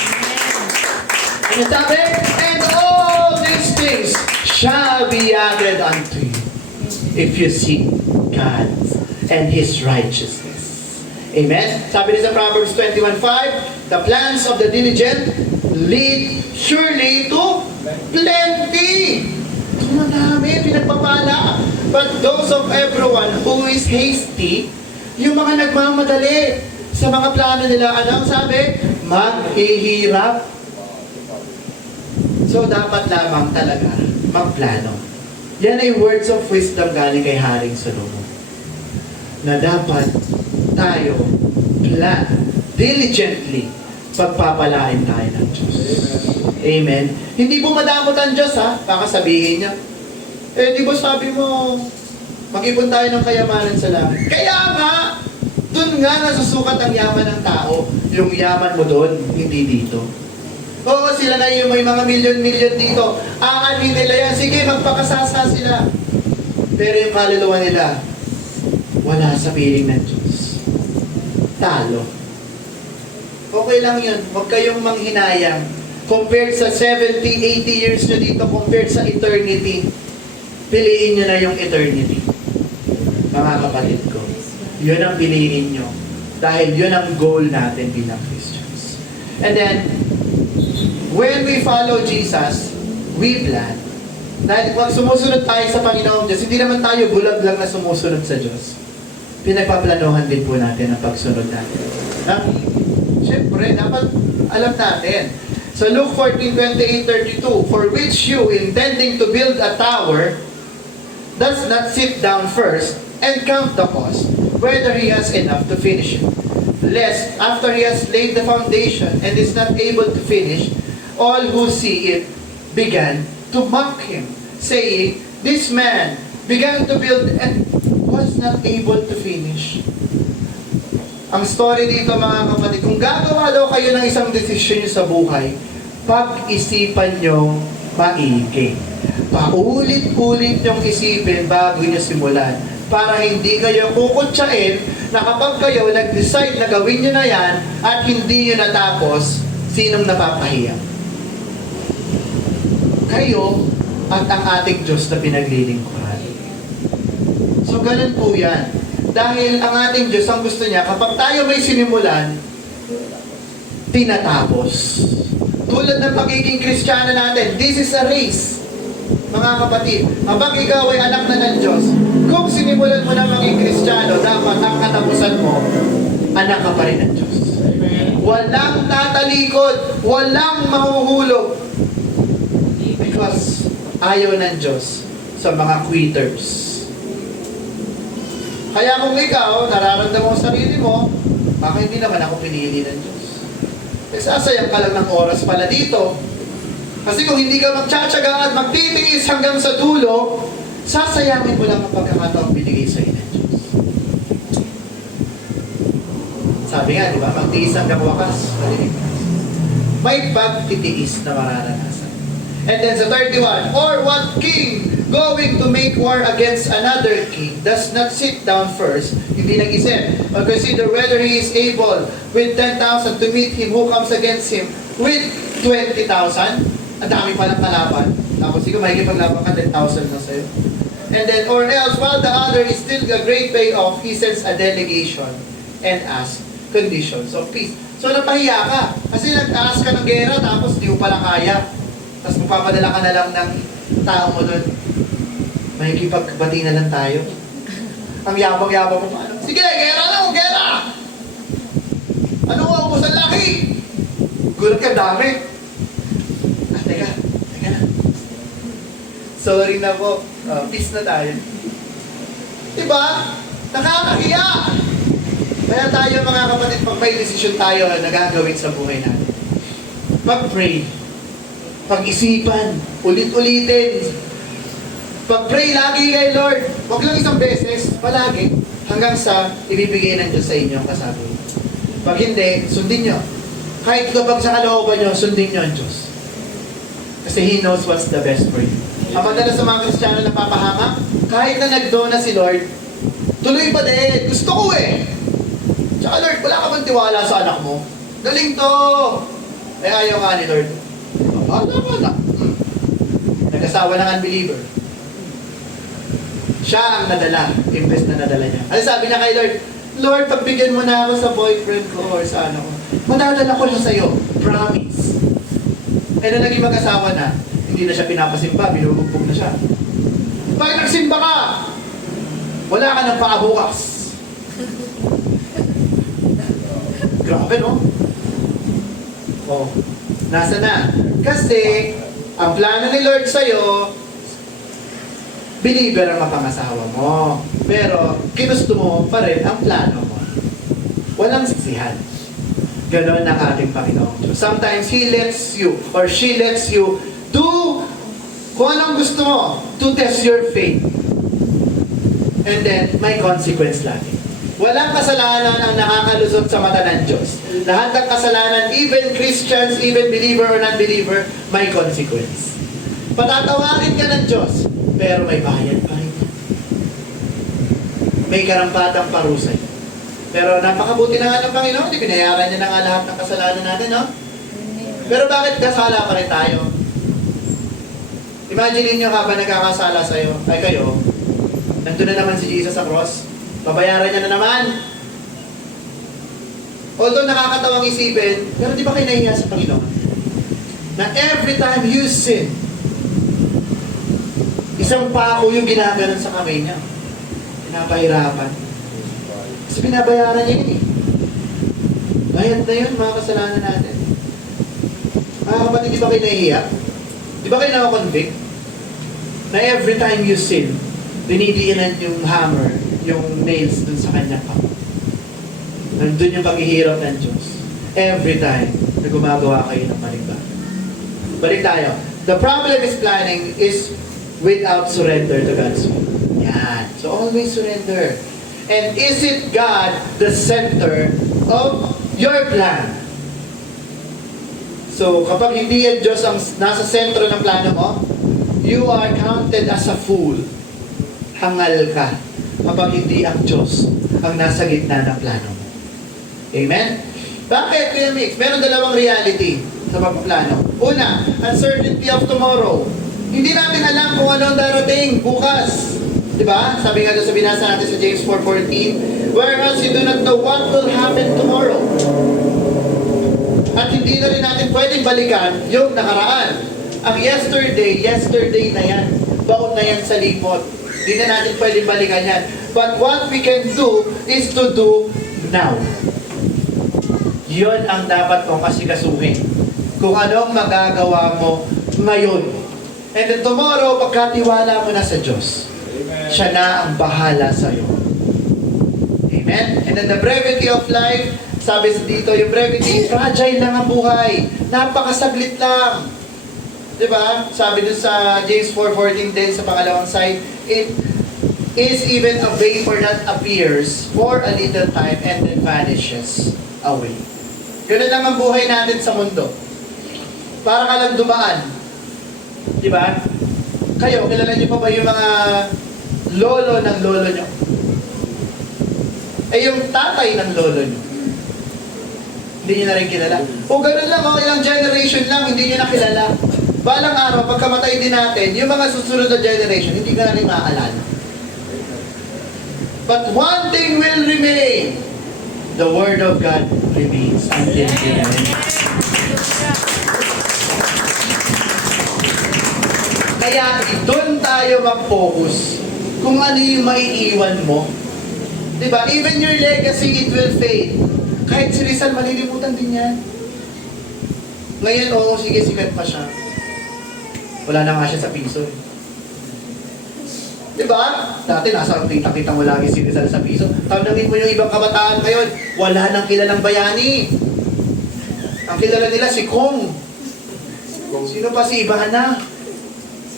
And sabi, and all these things shall be added unto you if you seek God and His righteousness. Amen? Sabi din sa Proverbs 21:5, the plans of the diligent lead surely to plenty. Marami, pinagpapala. But those of everyone who is hasty, yung mga nagmamadali sa mga plano nila, anong sabi? Maghihirap. So, dapat lamang talaga magplano. Yan ay words of wisdom galing kay Haring Solomon. Na dapat tayo plan, diligently, pagpapalain tayo ng Diyos. Amen. Hindi po madamot ang Diyos, ha? Baka sabihin niya, di ba sabi mo, mag-ipon tayo ng kayamanan sa langit. Kaya nga, dun nga nasusukat ang yaman ng tao. Yung yaman mo dun, hindi dito. Oo, sila na yung may mga milyon-milyon dito. Aanin nila yan. Sige, magpakasasa sila. Pero yung kaluluwa nila, wala sa piling ng Diyos. Talo. Okay lang yun. Huwag kayong manghinayang. Compared sa 70, 80 years nyo dito, compared sa eternity, piliin nyo na yung eternity. Mga kapatid ko, yun ang piliin nyo. Dahil yun ang goal natin bilang Christians. And then, when we follow Jesus, we plan. Dahil pag sumusunod tayo sa Panginoon Diyos, hindi naman tayo bulag lang na sumusunod sa Diyos. Pinagpaplanuhan din po natin ang pagsunod natin. Siyempre, dapat alam natin. So Luke 14:28-32, for which you, intending to build a tower, does not sit down first and count the cost, whether he has enough to finish it. Lest, after he has laid the foundation and is not able to finish, all who see it began to mock him, saying, this man began to build and was not able to finish. Ang story dito, mga kapatid, kung gagawa daw kayo ng isang desisyon sa buhay, pag-isipan nyo maigi. Paulit-ulit nyong isipin bago nyo simulan. Para hindi kayo kukutsain na kapag kayo nag-decide na gawin nyo na yan at hindi nyo natapos, sinong napapahiya? Kayo at ang ating Diyos na pinaglilingkuran. So, ganun po yan. Dahil ang ating Diyos, ang gusto niya, kapag tayo may sinimulan, tinatapos. Tulad ng pagiging Kristiyano natin, this is a race. Mga kapatid, habang ikaw ay anak na ng Diyos, kung sinimulan mo na maging Kristiyano, dapat ang katapusan mo, anak ka pa rin ng Diyos. Walang tatalikod, walang mahuhulog. Because ayaw ng Diyos sa mga quitters. Kaya kung ikaw, nararamdaman mo sa sarili mo, baka hindi naman ako pinili ng Diyos. Sasayang ka lang ng oras pala dito. Kasi kung hindi ka magtsatsaga at magtitiis hanggang sa dulo, sasayangin mo lang ang pagkakataong binigay sa ng Diyos. Sabi nga, di ba? Magtiis hanggang wakas, maliligtas. May pagtitiis na mararanasan. And then sa 31, or what king going to make war against another king does not sit down first, hindi nag-isip, or consider whether he is able with 10,000 to meet him who comes against him with 20,000? Ang dami palang kalaban. Tapos ikaw makikipaglaban ka, 10,000 na sa'yo. And then, or else, while the other is still a great way off, he sends a delegation and asks conditions of peace. So napahiya ka. Kasi nag-ask ka ng gera, tapos di mo pala kaya. Tapos magpapadala ka na lang ng tao mo doon. Makikipagbati na lang tayo. Ang yabang-yabang mo paano? Sige, gera na! Gera! Ano nga, ubos ang laki? Gulat ka, dami. Teka na. Sorry na po. Peace na tayo. Diba? Nakakahiya! Kaya tayo mga kapatid, pag may desisyon tayo na gagawin sa buhay natin, mag-pray. Pag-isipan. Ulit-ulitin. Pag-pray lagi kay Lord. Huwag lang isang beses. Palagi. Hanggang sa ibibigay ng Diyos sa inyo ang kasabi. Pag hindi, sundin nyo. Kahit kapag sa kalooban nyo, sundin nyo ang Diyos. Kasi He knows what's the best for you. Ang madalas sa mga Kristiyano na papahamak, kahit na nag-dona si Lord, tuloy pa din. Gusto ko eh. Tsaka Lord, wala ka bang tiwala sa anak mo? Galing to! Eh ayaw nga ni Lord. Wala. Nag-asawa ng unbeliever. Siya ang nadala, imbes na nadala niya. Ano sabi niya kay Lord? Lord, pagbigyan mo na ako sa boyfriend ko or sa ano ko. Madadala ko siya sa'yo. Promise. Eh na naging mag-asawa na, hindi na siya pinapasimba, binubugbog na siya. Pag nagsimba ka, wala ka ng paabukas. Grabe, no? Oh, nasa na? Kasi, ang plano ni Lord sa'yo, believer ang mapangasawa mo. Pero, ginusto mo pa rin ang plano mo. Walang sisihan. Ganon ang ating Panginoong Diyos. Sometimes He lets you, or she lets you, do kung anong gusto mo to test your faith. And then, may consequence lagi. Walang kasalanan ang nakakalusot sa mata ng Diyos. Lahat ng kasalanan, even Christians, even believer or non-believer, may consequence. Patatawarin ka ng Diyos, pero may bayad pa rin. May karampatang parusay. Pero napakabuti na nga ng Panginoon, di binayaran niya na nga lahat ng kasalanan natin, no? Pero bakit kasala pa rin tayo? Imagine niyo habang nagkakasala kayo, nandun na naman si Jesus sa cross, babayaran niya na naman. Although nakakatawang isipin, pero di ba kayo nahihiya sa Panginoon? Na every time you sin, isang pako yung ginaganon sa kamay niya. Pinapahirapan. Kasi binabayaran niya yun eh. Bayad na yun, mga kasalanan natin. Mga kapatid, di ba kayo nahihiya? Di ba kayo nakakonvict? Na every time you sin, dinidiinan yung hammer, yung nails dun sa kanyang kamay. Nandun yung paghihirap ng Diyos. Every time na gumagawa kayo ng maligba. Balik tayo. The problem is planning is without surrender to God's will. Yan. So always surrender. And is it God the center of your plan? So kapag hindi ang Diyos ang nasa sentro ng plano mo, you are counted as a fool. Hangal ka kapag hindi ang Diyos ang nasa gitna ng plano mo. Amen? Bakit, Kuya Mix? Meron dalawang reality sa pagpaplano. Una, uncertainty of tomorrow. Hindi natin alam kung ano ang darating bukas. Diba? Sabi nga doon sa binasa natin sa James 4:14, whereas you do not know what will happen tomorrow. At hindi na rin natin pwedeng balikan yung nakaraan. Ang yesterday na yan. Baon na yan sa limot. Hindi na natin pwedeng balikan yan. But what we can do is to do now. Yun ang dapat mong kasikasuhin. Kung anong magagawa mo ngayon. And then tomorrow, pagkatiwala mo na sa Diyos, Amen. Siya na ang bahala sa iyo. Amen? And then the brevity of life, sabi dito, yung brevity, fragile lang ang buhay. Napakasaglit lang. Diba? Sabi dun sa James 4:14 din sa pangalawang side, it is even a vapor that appears for a little time and then vanishes away. Ganun lang ang buhay natin sa mundo. Para ka lang dumaan. Diba? Kayo, kilala niyo pa ba yung mga lolo ng lolo nyo? Eh yung tatay ng lolo nyo. Hindi nyo na rin kilala. O ganun lang, o ilang generation lang, hindi nyo na kilala. Balang araw, pagkamatay din natin, yung mga susunod na generation, hindi ka na rin maaalala. But one thing will remain. The Word of God remains until the end. Kaya doon tayo mag-focus kung ano yung maiiwan mo. Diba? Even your legacy, it will fade. Kahit si Rizal, malilimutan din yan. Ngayon, oo, sige, sikat pa siya. Wala na nga siya sa piso. Diba? Dati nasa kita-kita mo lagi si Rizal sa piso. Tanungin mo yung ibang kabataan ngayon, wala nang kilalang bayani. Ang kilala nila si Kong. Sino pa si Ibana?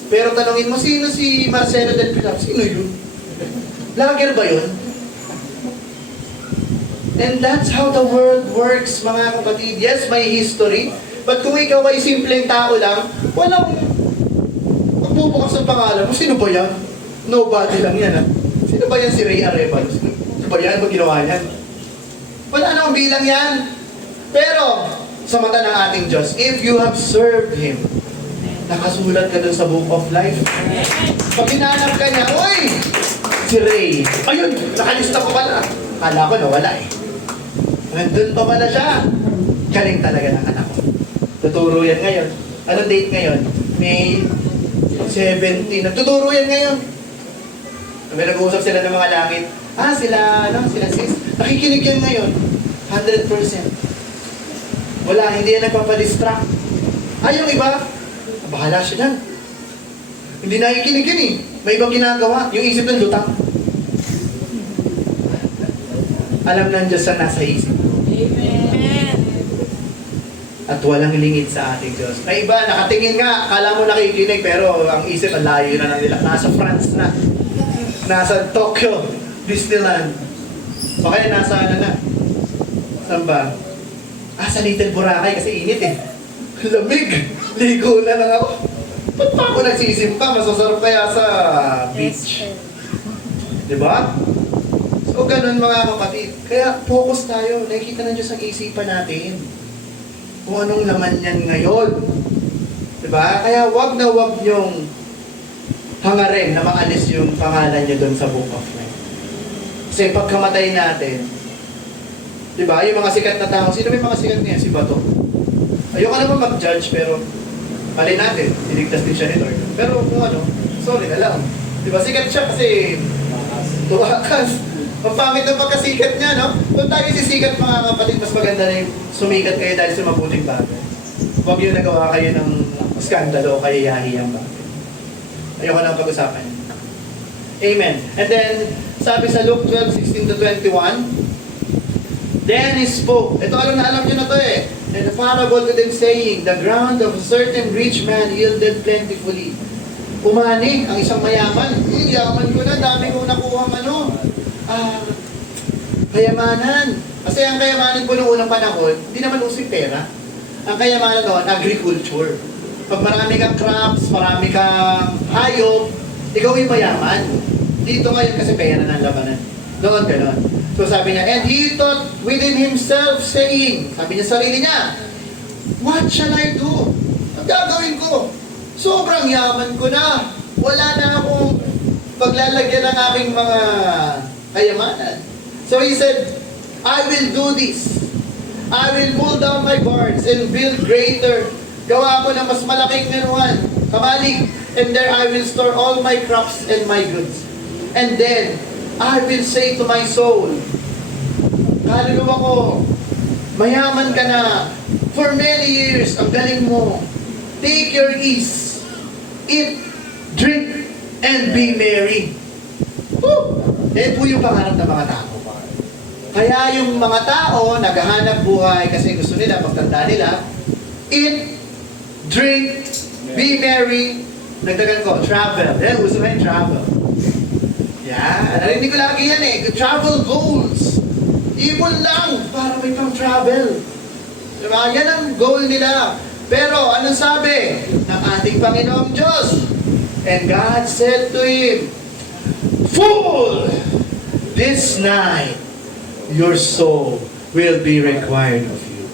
Pero tanungin mo, sino si Marcelo del Pilar? Sino yun? Lager ba yun? And that's how the world works, mga kapatid. Yes, may history. But kung ikaw ay simpleng tao lang, walang magbubukas ng pangalan mo. Sino ba yan? Nobody lang yan, ha? Sino ba yan si Ray Arevalo? Sino ba yan? Ba't ginawa yan? Wala namang bilang yan. Pero, sa mata ng ating Diyos, if you have served Him, nakasulat ka dun sa Book of Life. Pag hinanap ka niya, uy! Si Ray. Ayun, nakalista ko pala. Kala ko nawala eh. Nandun pa pala siya. Galing talaga ng anak ko. Tuturo yan ngayon. Anong date ngayon? May 17. Nagtuturo yan ngayon. May nag-uusap sila ng mga langit. Sila sis. Nakikinig yan ngayon. 100%. Wala, hindi yan nagpapadistract. Yung iba, bahala siya dyan. Hindi nakikinig yun eh. May ibang ginagawa. Yung isip ng lutang. Alam ng Diyos ang nasa isip. Amen. At walang lingid sa ating Diyos. May iba, nakatingin nga, kala mo nakikinig, pero ang isip, ang layo na nila. Nasa France na. Nasa Tokyo, Disneyland. O kaya nasa na. Saan ba? Sa Little Boracay kasi init eh. Lamig. Ligo na lang ako. Ba't pa ako nagsisimpa? Masasarap kaya sa beach. Diba? So ganun mga kapatid. Kaya focus tayo. Nakikita ng Diyos ang isipan natin. Kung anong laman yan ngayon. Diba? Kaya wag na wag niyong hangarin na maalis yung pangalan niyo doon sa Book of Life. Kasi pagkamatay natin, diba? Yung mga sikat na tao. Sino may mga sikat niya? Si Bato. Ayoko naman mag-judge pero mali natin. Iligtas din siya ni Lord. Pero kung ano, sorry na lang. Diba? Sikat siya kasi tuwakas. Ang pangit ng pagkasikat niya, no? Kung tayo sisikat mga kapatid, mas maganda na yung sumikat kayo dahil sa mabuting bagay. Huwag yung nagawa kayo ng skandalo o kayayahiyang bagay. Ayoko nang pag-usapan. Amen. And then, sabi sa Luke 12:16-21, then he spoke. Ito alam nyo na to eh. And the parable to them saying, the ground of a certain rich man yielded plentifully. Umani ang isang mayaman. Yaman ko na, dami kong nakuha kayamanan. Kasi ang kayamanan po noong unang panahon, hindi naman using pera. Ang kayamanan noon, agriculture. Pag marami kang crops, marami kang hayop, ikaw yung mayaman. Dito ngayon kasi pera ng labanan. Doon ganon. So sabi niya, and he thought within himself saying, sabi niya sarili niya, what shall I do? Ang gagawin ko? Sobrang yaman ko na. Wala na akong paglalagyan ng aking mga kayamanan. So he said, I will do this. I will pull down my barns and build greater. Gawa ko na mas malaking menuan, kamalig, and there I will store all my crops and my goods. And then, I will say to my soul, kaluluwa ko, mayaman ka na. For many years, ang galing mo. Take your ease. Eat, drink, and be merry. Woo! Yan po yung pangarap ng mga tao. Kaya yung mga tao, naghahanap buhay kasi gusto nila, pagtanda nila, eat, drink, be merry, nagdagan ko, travel. Yan, gusto mo yung travel. Yan, narinig ko lagi yan eh. Travel goals. Ipon lang para may pang travel. Diba? Yan ang goal nila. Pero anong sabi ng ating Panginoong Diyos? And God said to him, "Fool! This night your soul will be required of you.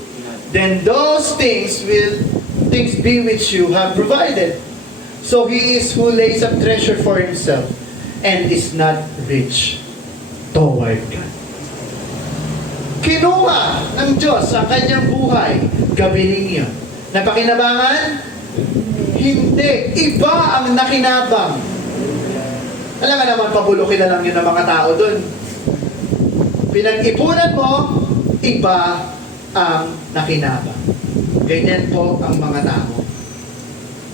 Then those things be which you have provided. So he is who lays up treasure for himself and is not rich toward God." Kinuha ng Diyos ang kanyang buhay, gabining yun. Napakinabangan? Hindi. Iba ang nakinabang. Alam nga naman, pabulukin na lang yun ng mga tao dun. Pinag-ipunan mo, iba ang nakinabang. Ganyan po ang mga tao.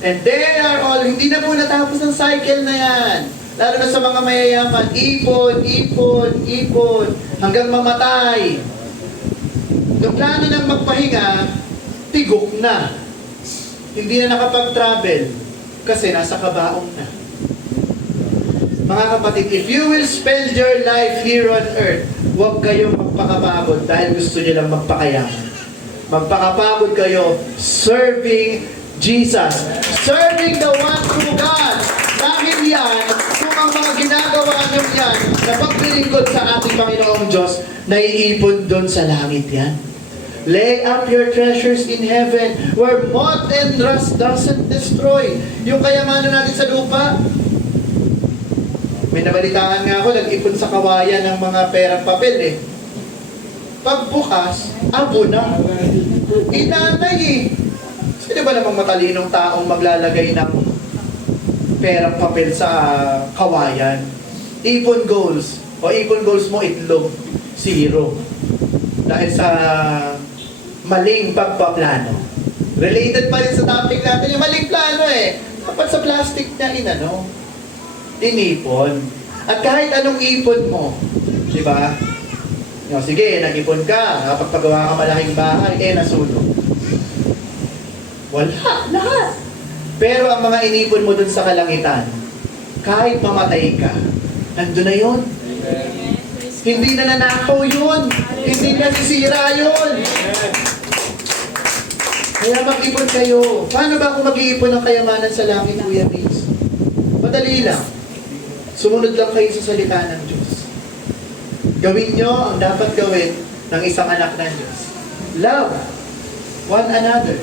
And they are all, hindi na po natapos ang cycle na yan. Lalo na sa mga mayayaman, ipon, ipon, ipon, hanggang mamatay. Yung plano ng magpahinga, tigok na. Hindi na nakapag-travel kasi nasa kabaong na. Mga kapatid, if you will spend your life here on earth, huwag kayong magpakapagod dahil gusto nyo lang magpakayaman. Magpakapagod kayo serving Jesus. Serving the one true God. Dahil yan, kung ang mga ginagawa nyo yan, na paglilingkod sa ating Panginoong Diyos, naiipon doon sa langit yan. Lay up your treasures in heaven where moth and rust doesn't destroy. Yung kayamanan natin sa lupa, may nabalitaan nga ako, nag-ipon sa kawayan ng mga perang papel eh. Pagbukas, abo na. Inanay eh. Sino ba namang matalinong taong maglalagay ng perang papel sa kawayan? Ipon goals. O ipon goals mo, itlog. 0. Dahil sa maling pagpaplano. Related pa rin sa topic natin, yung maling plano eh. Dapat sa plastic na inipon. At kahit anong ipon mo, di ba? No, sige, nag-ipon ka, nakapagpagawa ka malaking bahay, nasunog. Wala, lahat. Pero ang mga inipon mo dun sa kalangitan, kahit mamatay ka, nandun na yun. Hindi na nanakaw yun. Hindi na sisira yun. Kaya mag-ipon kayo. Paano ba kung mag-iipon ng kayamanan sa langit, Kuya Vince? Madali lang. Sumunod lang kayo sa salita ng Diyos. Gawin nyo ang dapat gawin ng isang anak ng Diyos. Love one another.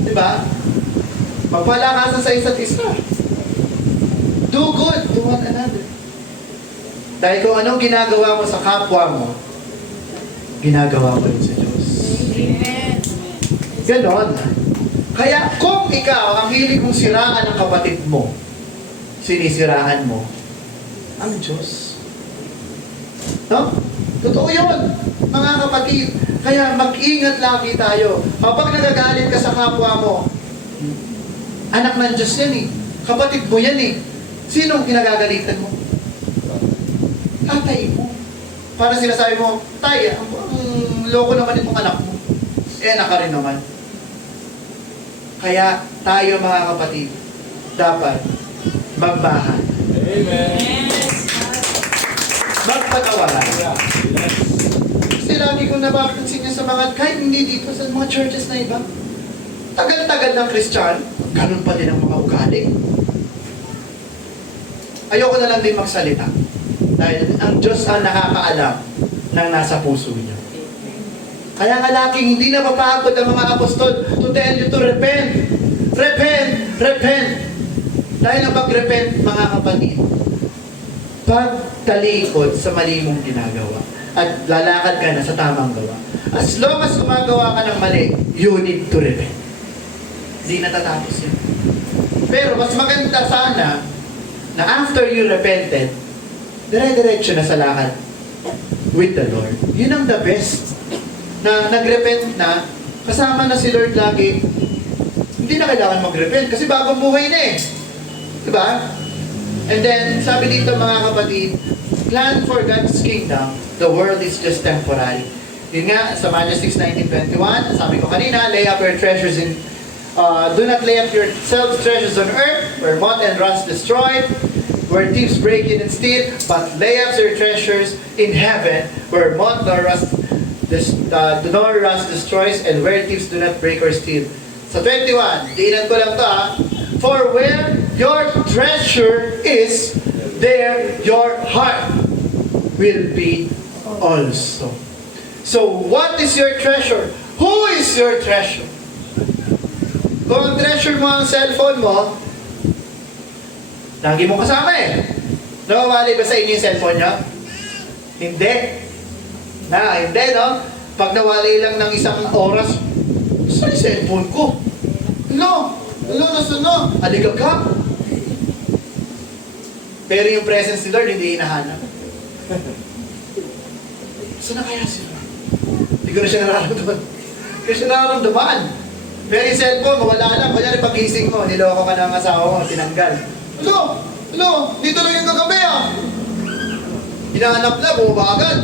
Diba? Magpalakasan sa isa't isa. Do good to one another. Dahil kung anong ginagawa mo sa kapwa mo, ginagawa mo rin sa Diyos. Amen. Ganon. Kaya kung ikaw ang hilig mong siraan ng kapatid mo, sinisiraan mo ang Diyos. No? Totoo yun, mga kapatid. Kaya mag-ingat lagi tayo. Kapag nagagalit ka sa kapwa mo, anak ng Diyos yan eh. Kapatid mo yan eh. Sinong kinagagalitan mo? Tatay mo. Para sinasabi mo, Tay, ang loko naman itong anak mo. Anak ka rin naman. Kaya tayo mga kapatid, dapat magbahan. Amen. Magpatawaran. Kasi lagi kong napapansin niya sa mga, kahit hindi dito sa mga churches na iba, tagal-tagal ng Christian, ganun pa din ang mga ugali. Ayoko na lang din magsalita. Dahil ang Diyos ang nakakaalam ng nasa puso niyo. Kaya nga laging hindi na mapagod ang mga apostol to tell you to repent. Repent! Repent! Dahil ang pag-repent, mga kapatid, pagtalikod sa mali mong ginagawa at lalakad ka na sa tamang gawa. As long as gumagawa ka ng mali, you need to repent. Hindi natatapos yun. Pero mas maganda sana na after you repented, dire-diretso na sa lakad with the Lord. Yun ang the best. Na nag-repent na, kasama na si Lord lagi, hindi na kailangan mag-repent kasi bagong buhay na eh. Diba? And then, sabi dito mga kapatid, plan for God's kingdom, the world is just temporary. Yun nga, sa Matthew 6:19-21, sabi ko kanina, lay up your treasures in, do not lay up yourselves treasures on earth, where moth and rust destroy, where thieves break in and steal, but lay up your treasures in heaven, where moth nor rust destroys, and where thieves do not break or steal. Sa 21, diinan ko lang to for where your treasure is, there your heart will be also. So, what is your treasure? Who is your treasure? Kung ang treasure mo ang cellphone mo, lagi mo kasama Nawawali ba sa inyo yung cellphone nyo? Hindi. Hindi, no? Pag nawali lang ng isang oras, saan yung cellphone ko? Nasa aligagam. Pero yung presence ni Lord, hindi hinahanap. Saan na kaya sila? Hindi ko na siya nararamdaman. Hindi ko siya nararamdaman. Pero yung cellphone, mawala lang. Kanyari pag-gising mo, niloko ka ng asawa mo, tinanggal. Dito lang yung kagabi Hinahanap na, bumaba agad.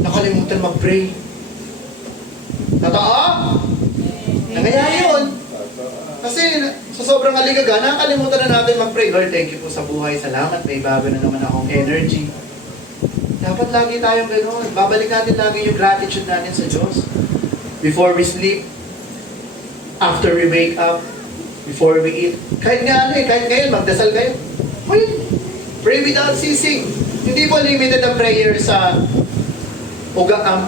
Nakalimutan mag-pray. Totoo? Nangyayari yun. Kasi sa sobrang aligaga, nakakalimutan na natin mag-pray. Lord, thank you po sa buhay. Salamat, may bago na naman akong energy. Dapat lagi tayong gano'n. Babalik natin lagi yung gratitude natin sa Diyos. Before we sleep, after we wake up, before we eat. Kahit ngayon, magdasal kayo. Pray without ceasing. Hindi po limited ang prayer sa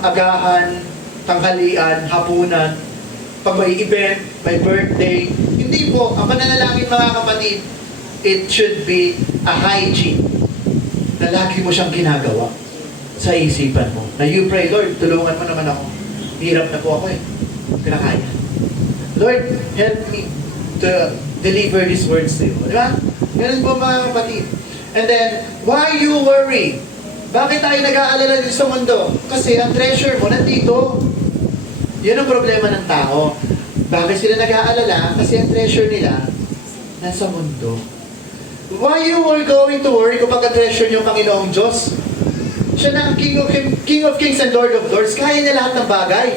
agahan, tanghalian, hapunan, pag may event, may birthday. Hindi po. Ang pananalangin mga kapatid, it should be a hygiene na lagi mo siyang ginagawa sa isipan mo. Na you pray, Lord, tulungan mo naman ako. Hirap na po ako Pinakaya. Lord, help me to deliver these words to you. Di ba? Ganun po mga kapatid. And then, why you worry? Bakit tayo nag-aalala dito sa mundo? Kasi ang treasure mo nandito. Yun ang problema ng tao. Bakit sila nag-aalala? Kasi ang treasure nila nasa mundo. Why you were going to worry kapag ang treasure niyo ang Panginoong Diyos? Siya na ang King of Kings and Lord of Lords. Kaya niya lahat ng bagay.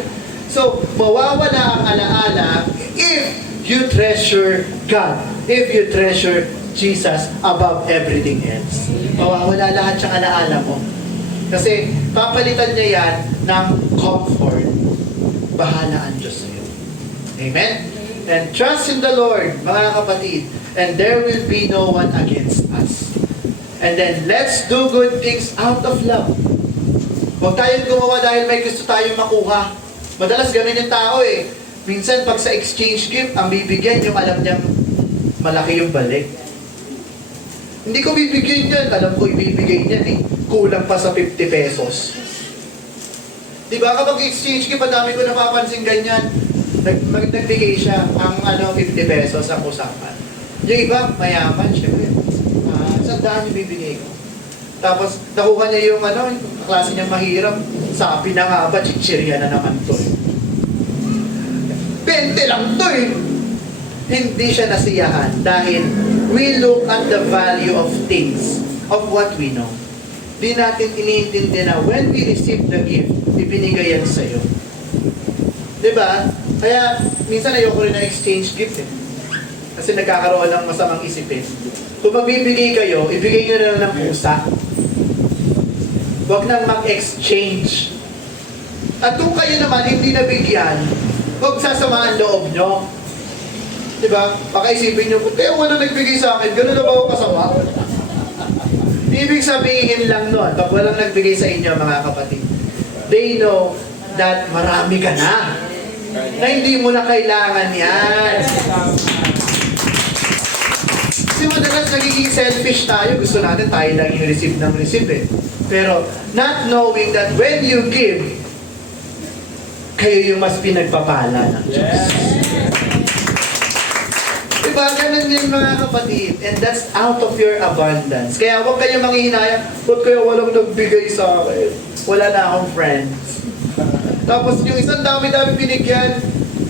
So, mawawala ang alaala if you treasure God. If you treasure Jesus above everything else. Mawawala lahat siyang alaala mo. Kasi papalitan niya yan ng comfort. Bahala ang Diyos sa iyo. Amen? And trust in the Lord, mga kapatid, and there will be no one against us. And then, let's do good things out of love. Huwag tayong gumawa dahil may gusto tayong makuha. Madalas ganun yung tao Minsan, pag sa exchange gift, ang bibigyan yung alam niyang malaki yung balik. Hindi ko bibigyan yan. Alam ko ibibigay niyan Kulang pa sa 50 pesos. Diba kapag exchange gift, dami ko napapansin ganyan. Nagbigay siya ang 50 pesos ang usapan. Yung iba, mayaman siya. Sandaan yung bibigay ko. Tapos, nakuha niya yung klase niyang mahirap. Sabi na nga ba, chichirya na naman to 20 lang to Hindi siya nasiyahan dahil we look at the value of things, of what we know. Di natin iniintindi na when we receive the gift, ibinigay yan sa'yo. Diba? Kaya, minsan ayoko rin na exchange gift Kasi nagkakaroon ng masamang isipin. Kung magbibigay kayo, ibigay nyo na lang ng pusa. Huwag nang mag-exchange. At kung kayo naman hindi nabigyan, huwag sasamaan loob nyo. Diba? Baka isipin nyo, kaya wala nagbigay sa akin, gano'n na ba ako kasama? Ibig sabihin lang nun, pag walang nagbigay sa inyo mga kapatid, they know that marami ka na. Na hindi mo na kailangan yan. Kasi madalas nagiging selfish tayo. Gusto natin tayo lang yung receive ng receive Pero not knowing that when you give, kayo yung mas pinagpapala ng Diyos. Diba? Ganun yun mga kapatid. And that's out of your abundance. Kaya huwag kayo manghihinayang, ba't kaya walang nagbigay sa akin? Wala na akong friends. Tapos yung isang dami-dami binigyan,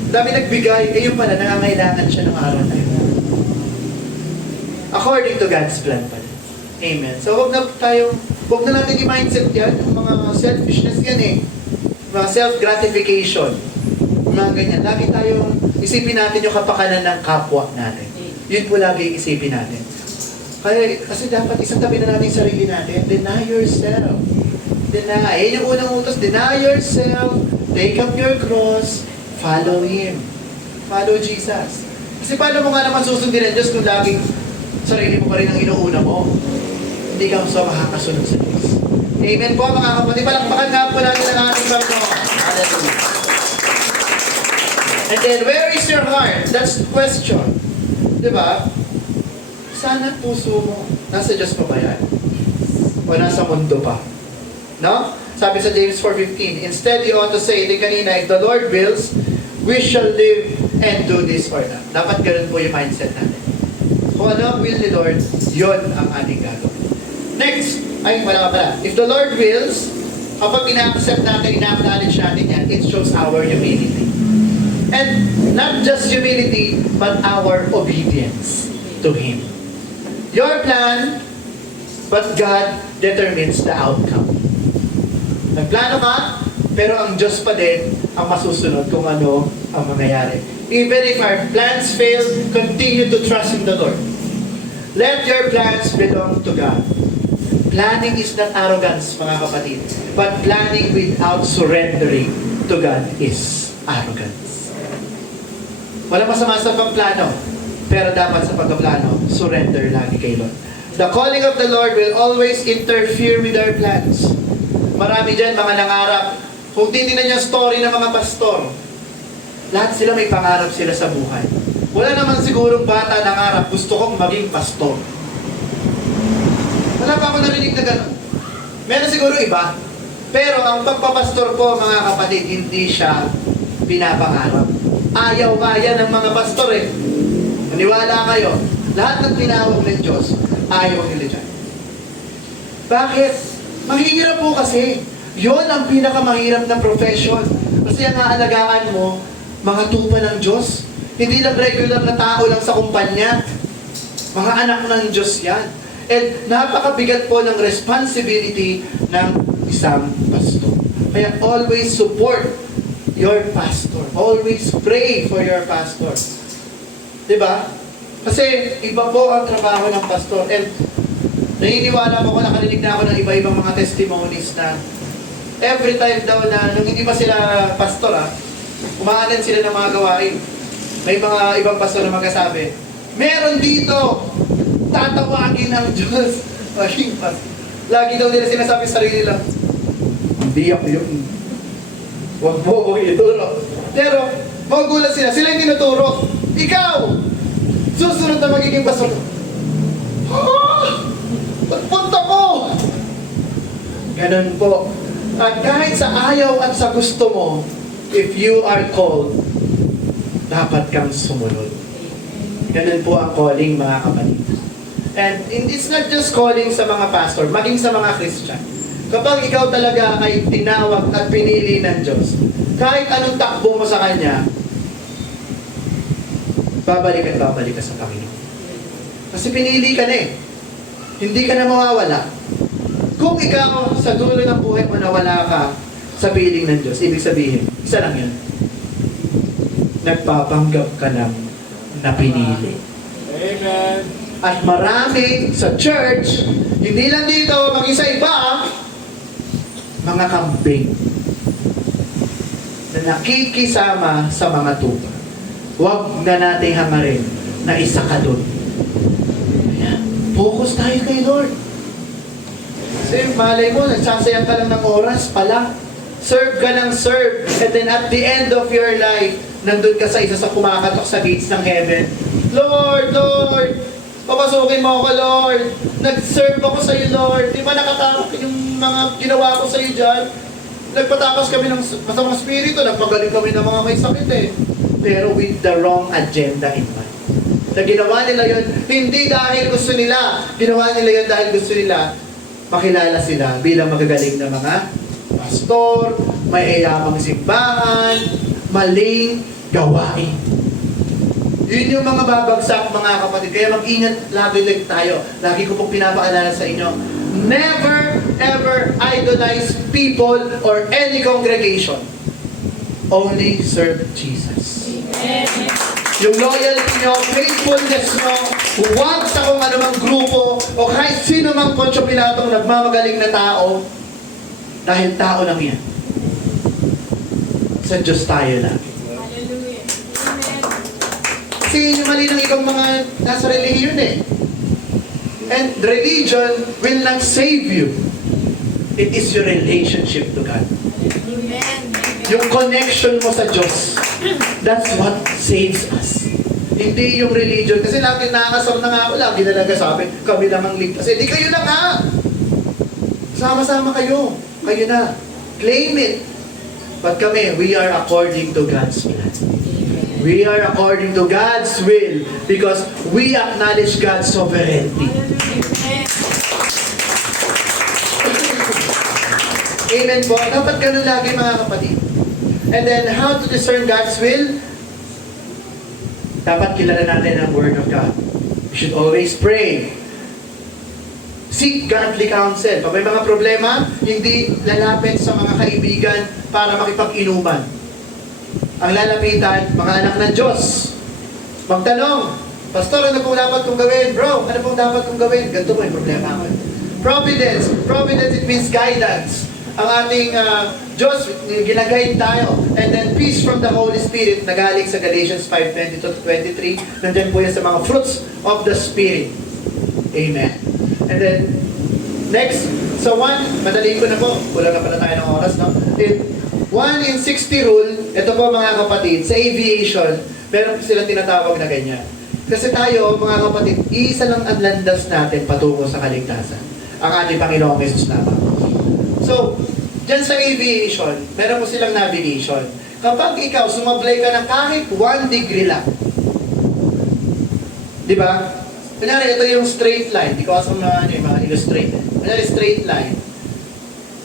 dami nagbigay, yung pala, nangangailangan siya ng araw na yun. According to God's plan pala. Amen. So huwag na natin i-mindset yan, yung mga selfishness yan eh. Mga self-gratification. Mga ganyan. Lagi tayong isipin natin yung kapakanan ng kapwa natin. Yun po lagi isipin natin. Kasi dapat isang tabi na natin yung sarili natin. Deny yourself. Deny. Yan yung unang utos. Deny yourself. Take up your cross. Follow Him. Follow Jesus. Kasi paano mo nga naman susundin ang Diyos kung laging sarili mo pa rin ang inuuna mo? Hindi ka so makakasunod sa Diyos. Amen po mga kapatid. Palakpakan nga po natin ang ating Panginoon. Hallelujah. And then, where is your heart? That's the question. Diba? Saan ang puso mo? Nasa Diyos pa ba yan? O nasa mundo pa? No? Sabi sa James 4:15, instead you ought to say, di kanina, if the Lord wills, we shall live and do this or that. Dapat ganun po yung mindset natin. Kung ano ang will ni Lord, yun ang ating gagawin. Next, wala ka pala. If the Lord wills, kapag ina-accept natin, ina-acknowledge natin yan, it shows our humility. And not just humility, but our obedience to Him. Your plan, but God determines the outcome. Nagplano ka, pero ang Diyos pa din ang masusunod kung ano ang mangyayari. Even if our plans fail, continue to trust in the Lord. Let your plans belong to God. Planning is not arrogance, mga kapatid. But planning without surrendering to God is arrogance. Wala masama sa pagplano, pero dapat sa pagplano, surrender lagi kay Lord. The calling of the Lord will always interfere with our plans. Marami dyan, mga nangarap. Kung titignan niyo ang story ng mga pastor, lahat sila may pangarap sila sa buhay. Wala naman sigurong bata nangarap, gusto kong maging pastor. Wala pa ako narinig na gano'n. Meron siguro iba. Pero ang pagpapastor po, mga kapatid, hindi siya pinapangarap. Ayaw nga yan ng mga pastor eh. Maniwala kayo. Lahat ng tinawag ng Diyos, ayaw nila dyan. Bakit? Mahirap po kasi. Yun ang pinakamahirap na profession. Kasi ang aalagaan mo, mga tupa ng Diyos. Hindi lang regular na tao lang sa kumpanya. Mga anak ng Diyos yan. And napakabigat po ng responsibility ng isang pastor. Kaya always support your pastor. Always pray for your pastor. Diba? Kasi iba po ang trabaho ng pastor. And naniniwala mo ko, nakarinig na ako ng iba-ibang mga testimonies na every time daw na, nung hindi pa sila pastor umaaten sila ng mga gawain. May mga ibang pastor na magkasabi, meron dito, tatawagin ng Diyos. Maging pastor. Lagi daw nila sinasabi sa sarili nila, hindi ako yun. Huwag mo ko ituro. Pero, magugulat sila. Sila yung tinuturo. Ikaw! Susunod na magiging pastor. Pagpunta ko! Ganun po. At kahit sa ayaw at sa gusto mo, if you are called, dapat kang sumunod. Ganun po ang calling, mga kapatid. And it's not just calling sa mga pastor, maging sa mga Christian. Kapag ikaw talaga ay tinawag at pinili ng Diyos, kahit anong takbo mo sa Kanya, babalik ka sa Panginoon. Kasi pinili ka na eh. Hindi ka na mawawala. Kung ikaw sa dulo ng buhay mo nawala ka sa piling ng Diyos, ibig sabihin, isa lang yun. Nagpapanggap ka lang na pinili. Amen. At marami sa church, hindi lang dito, maging sa iba, mga kambing na nakikisama sa mga tupa. Huwag na natin hangarin na isa ka dun. Ayan. Focus tayo kay Lord. Kasi malay mo, nagsasayang ka lang ng oras pala. Serve ka ng serve. And then at the end of your life, nandun ka sa isa sa kumakatok sa gates ng heaven. Lord, Lord, papasukin mo ako, Lord. Nag-serve ako sa iyo, Lord. Di ba nakatakot yung mga ginawa ko sa iyo dyan? Nagpatakas kami ng masamang spirito. Nagpagaling kami ng mga may sakit eh. Pero with the wrong agenda in mind. Na ginawa nila yun, hindi dahil gusto nila. Ginawa nila yun dahil gusto nila makilala sila bilang magagaling na mga pastor, may ayamang simbahan, maling gawain. Yun yung mga babagsak, mga kapatid. Kaya mag-ingat lagi tayo. Lagi ko pong pinapaalala sa inyo. Never, ever idolize people or any congregation. Only serve Jesus. Yung loyalty nyo, faithfulness nyo, huwag sa kung anumang grupo o kahit sino mang Poncio Pilatong nagmamagaling na tao, dahil tao lang yan. Sa Diyos tayo lagi. Hallelujah. Amen. Kasi yun yung mali ng ibang mga nasa relihiyon eh. And religion will not save you. It is your relationship to God. Amen. Yung connection mo sa Diyos. That's what saves us. Hindi yung religion. Kasi lagi nakakasam na nga ako, lagi na nagsasabi, kami namang ligtas. Eh, di kayo na nga. Sama-sama kayo. Kayo na. Claim it. But kami, we are according to God's plan. We are according to God's will because we acknowledge God's sovereignty. Amen. Amen po. Dapat ganun lagi mga kapatid. And then, how to discern God's will? Dapat kilala natin ang Word of God. We should always pray. Seek godly counsel. Pag may mga problema, hindi lalapit sa mga kaibigan para makipag-inuman. Ang lalapitan, mga anak ng Diyos. Magtanong, Pastor, ano pong dapat kong gawin? Bro, ano pong dapat kong gawin? Ganito po yung problema ko. Providence. Providence, it means guidance. Ang ating Diyos, ginaguide tayo. And then peace from the Holy Spirit na galing sa Galatians 5:22-23. Nandiyan po yan sa mga fruits of the Spirit. Amen. And then, next, sa 1, madali ko na po. Kulang na pala tayo ng oras, no? 1 in 60 rule, ito po mga kapatid, sa aviation, meron po silang tinatawag na ganyan. Kasi tayo, mga kapatid, isa lang ang landas natin patungo sa kaligtasan. Ang ating Panginoong Jesus naman. So, dyan sa aviation, meron po silang navigation. Kapag ikaw, sumablay ka ng kahit 1 degree lang, di ba? Kunyari, ito yung straight line. Di ko kasi mga illustrate. Kunyari, straight line.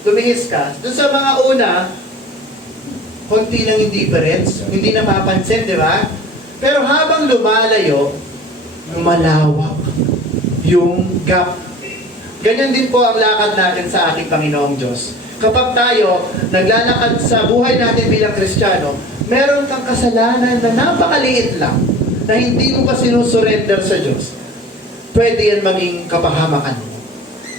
Tumihis ka. Doon sa mga una, konti lang yung difference. Hindi napapansin, di ba? Pero habang lumalayo, lumalawak yung gap. Ganyan din po ang lakad natin sa ating Panginoong Diyos. Kapag tayo naglalakad sa buhay natin bilang Kristiyano, meron kang kasalanan na napakaliit lang, na hindi mo pa sinusurrender sa Diyos, pwede yan maging kapahamakan mo.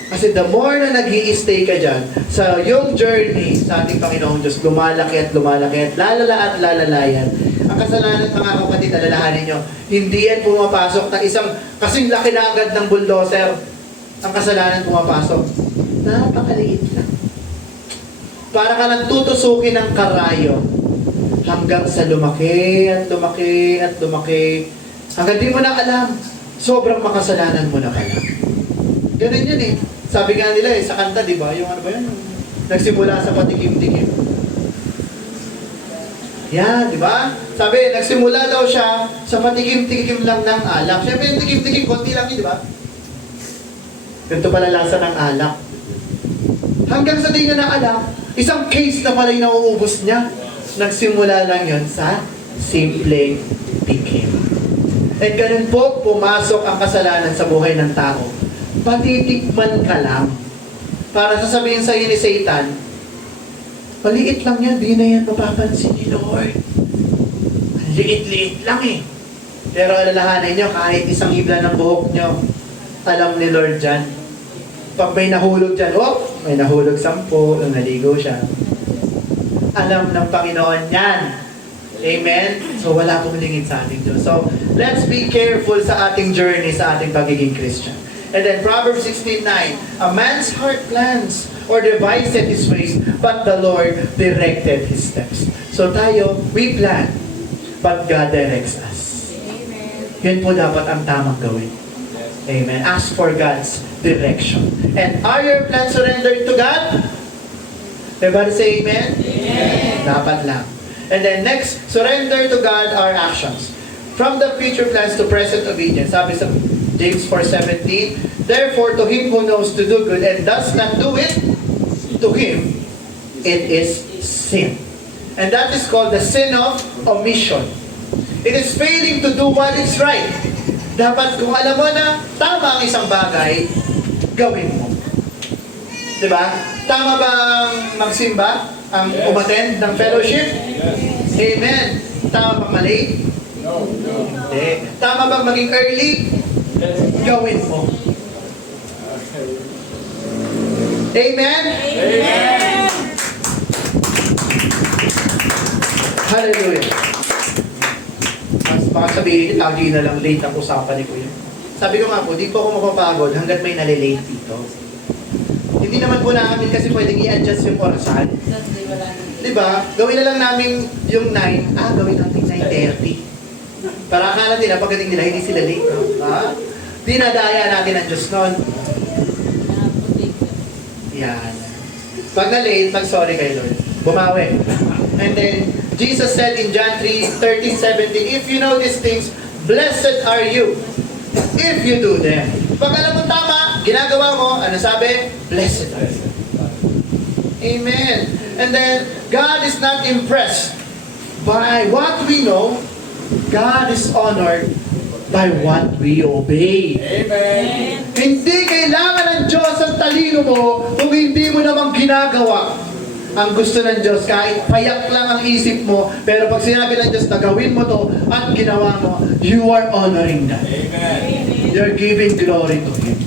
Kasi the more na nag-i-stay ka dyan, sa yung journey sa ating Panginoong Diyos, lumalaki at lalala at lalala yan. Ang kasalanan, mga kapatid, alalahanin nyo, hindi yan pumapasok na isang kasing laki na agad ng bulldozer. Ang kasalanan pumapasok. Napakaliit lang. Para ka lang tutusukin ng karayo hanggang sa lumaki at lumaki at lumaki. Hanggang di mo na alam, sobrang makasalanan mo na pala. Ganun yun eh. Sabi nga nila eh, sa kanta, di ba? Yung ano ba yun? Nagsimula sa patikim-tikim. Yan, di ba? Sabi, nagsimula daw siya sa patikim-tikim lang ng alak. Siyempre, yung tikim-tikim, konti lang yun, di ba? Ganito pala lasa ng alak. Hanggang sa di niya na alak, isang case na pala yung nauubos niya. Nagsimula lang yun sa simpleng tikim. At ganun po, pumasok ang kasalanan sa buhay ng tao. Patitikman ka lang. Para sasabihin sa iyo ni Satan, maliit lang yan, di na yan mapapansin ni Lord. Ang liit-liit lang eh. Pero alalahanin nyo, kahit isang hibla ng buhok nyo, alam ni Lord dyan. Pag may nahulog dyan, may nahulog 10, nung naligo siya. Alam ng Panginoon yan. Amen? So wala pong lingid sa ating Diyos. So let's be careful sa ating journey, sa ating pagiging Christian. And then Proverbs 16:9, a man's heart plans or deviseth his ways, but the Lord directed his steps. So tayo, we plan, but God directs us. Amen. Yun po dapat ang tamang gawin. Amen. Ask for God's direction. And are your plans surrendered to God? Everybody say amen? Amen. Dapat lang. And then next, surrender to God our actions. From the future plans to present obedience. Sabi sa James 4:17, therefore to him who knows to do good and does not do it, to him it is sin. And that is called the sin of omission. It is failing to do what is right. Dapat kung alam mo na tama ang isang bagay, gawin mo. Diba? Tama bang magsimba? Ang umattend ng fellowship? Amen. Tama bang malate? No. Hindi. Tama bang maging early? Gawin mo. Amen? Amen. Hallelujah. Mas baka sabihin, lagi na lang late ang usapan ni Kuya. Sabi ko nga po, di po ako mapapagod hanggat may nalilate dito. Hindi naman po namin kasi pwedeng i-adjust yung orasan. Di ba? Gawin na lang namin yung 9. Gawin natin 9:30. Para akala nila, pagdating nila, hindi sila late. No? Dinadaya natin ang Diyos nun. Yan. Pag na-late, mag-sorry kay Lord. Bumawi. And then, Jesus said in John 3:13-17, if you know these things, blessed are you if you do them. Pag alam mo tama, ginagawa mo, ano sabi? Blessed are you. Amen. And then, God is not impressed by what we know. God is honored by what we obey. Amen. Hindi kailangan ng Diyos ang talino mo kung hindi mo namang ginagawa. Ang gusto ng Diyos, kahit payak lang ang isip mo, pero pag sinabi ng Diyos na gawin mo to at ginawa mo, you are honoring that. Amen. You're giving glory to Him.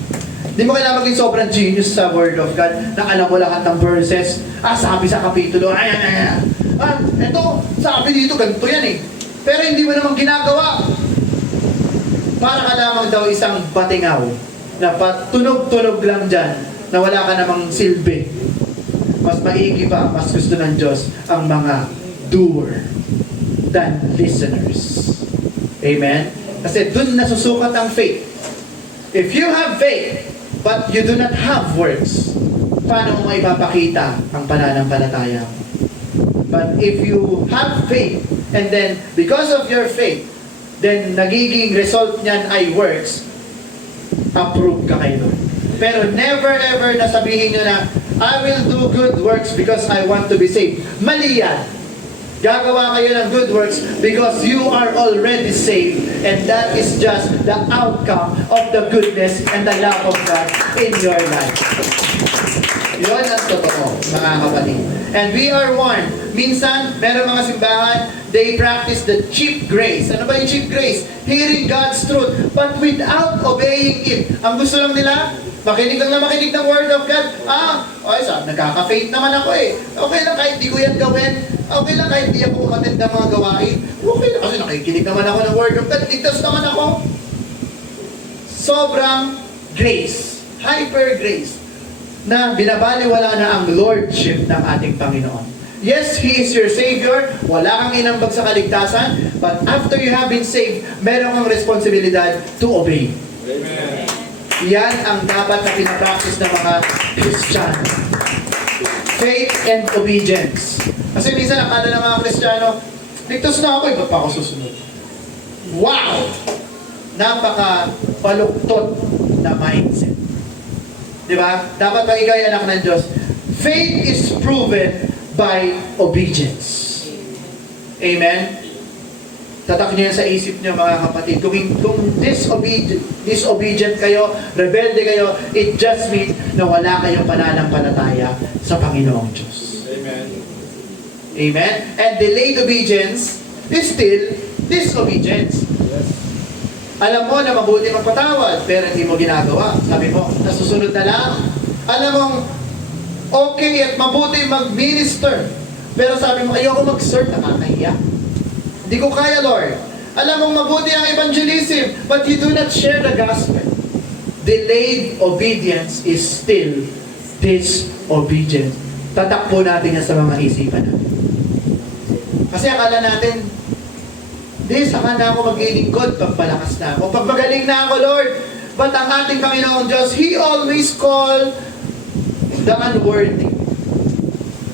Hindi mo kailangan maging sobrang genius sa Word of God na alam mo lahat ng verses. Sabi sa kapitulo, eto, sabi dito, ganito yan eh. Pero hindi mo namang ginagawa. Para ka lamang daw isang batingaw na patunog-tunog lang dyan na wala ka namang silbi. Mas maigi pa, mas gusto ng Diyos ang mga doer than listeners. Amen? Kasi dun nasusukat ang faith. If you have faith, but you do not have works, paano mo maipapakita ang pananampalataya mo? But if you have faith, and then because of your faith, then nagiging result niyan ay works, approve ka kay Lord. Pero never ever na sabihin nyo na, I will do good works because I want to be saved. Mali yan. Gagawa kayo ng good works because you are already saved, and that is just the outcome of the goodness and the love of God in your life. Yun ang totoo, mga kapatid. And we are warned. Minsan, meron mga simbahan, they practice the cheap grace. Ano ba yung cheap grace? Hearing God's truth, but without obeying it. Ang gusto lang nila, makinig lang na makinig ng Word of God. Nagkaka-faith naman ako eh. Okay lang kahit di ko yan gawin. Okay lang kahit di ako umatid ng mga gawain. Okay lang kasi nakikinig naman ako ng Word of God. Ligtas naman ako. Sobrang grace. Hyper grace. Na binabaliwala na ang Lordship ng ating Panginoon. Yes, He is your Savior. Wala kang inambag sa kaligtasan. But after you have been saved, meron kang responsibilidad to obey. Amen. Yan ang dapat na pinapractice ng mga Kristiyano. Faith and obedience. Kasi minsan akala ng mga Kristiyano, ligtas na ako, iba pa ako susunod. Wow! Napaka-baluktot na mindset. Diba? Dapat pag ikaw ay anak ng Diyos, faith is proven by obedience. Amen? Tatak niyo yan sa isip niyo, mga kapatid. Kung disobedient kayo, rebelde kayo, it just means na wala kayong pananampalataya sa Panginoong Diyos. Amen. Amen? And delayed obedience is still disobedience. Yes. Alam mo na mabuti magpatawad, pero hindi mo ginagawa. Sabi mo, nasusunod na lang. Alam mong okay at mabuti mag-minister, pero sabi mo, ayoko mag-serve, nakakahiya. Hindi ko kaya, Lord. Alam mong mabuti ang evangelism, but you do not share the gospel. Delayed obedience is still disobedience. Tatakbo natin yan sa mga isipan natin. Kasi akala natin, saka na ako maglilingkod pag malakas na ako. Pag magaling na ako, Lord. But ang ating Panginoong Diyos, He always call the unworthy.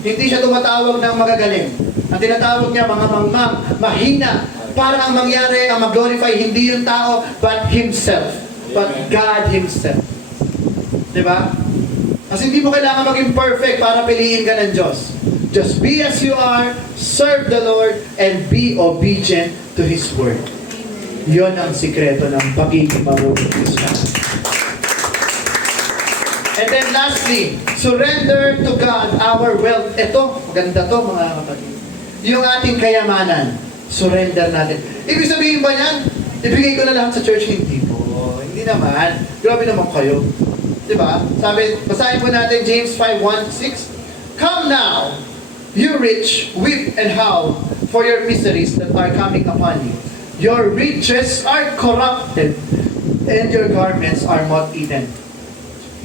Hindi siya tumatawag ng magagaling. Ang tinatawag niya, mga mangmang, mahina. Parang ang mangyari, ang mag-glorify, hindi yung tao, but Himself. But God Himself. Diba? Kasi hindi mo kailangan maging perfect para piliin ka ng Diyos. Just be as you are, serve the Lord, and be obedient to His Word. Yon ang sikreto ng pagiging mabuting Kristiyan. And then lastly, surrender to God our wealth. Ito, maganda to mga kapatid. Yung ating kayamanan, surrender natin. Ibig sabihin ba yan? Ibigay ko na lahat sa church? Hindi po. Hindi naman. Grabe naman kayo. Diba? Sabi, basahin po natin James 5:1-6. Come now, you rich, weep and howl for your miseries that are coming upon you. Your riches are corrupted, and your garments are moth-eaten.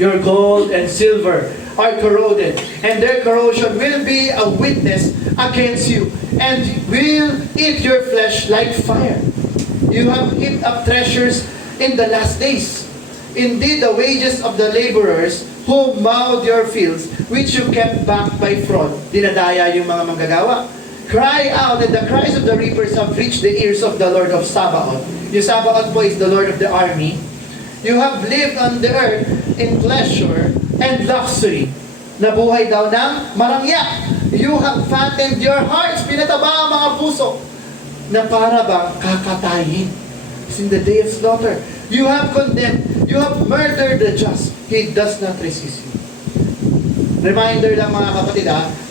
Your gold and silver are corroded, and their corrosion will be a witness against you, and will eat your flesh like fire. You have heaped up treasures in the last days. Indeed, the wages of the laborers who mowed your fields, which you kept back by fraud, dinadaya yung mga manggagawa. Cry out, and the cries of the reapers have reached the ears of the Lord of Sabaoth. Yung Sabaoth po is the Lord of the army. You have lived on the earth in pleasure and luxury. Nabuhay daw ng marangya. You have fattened your hearts, pinataba ang mga puso, na para bang kakatayin. It's in the day of slaughter. You have condemned, you have murdered the just. He does not resist you. Reminder lang mga kapatid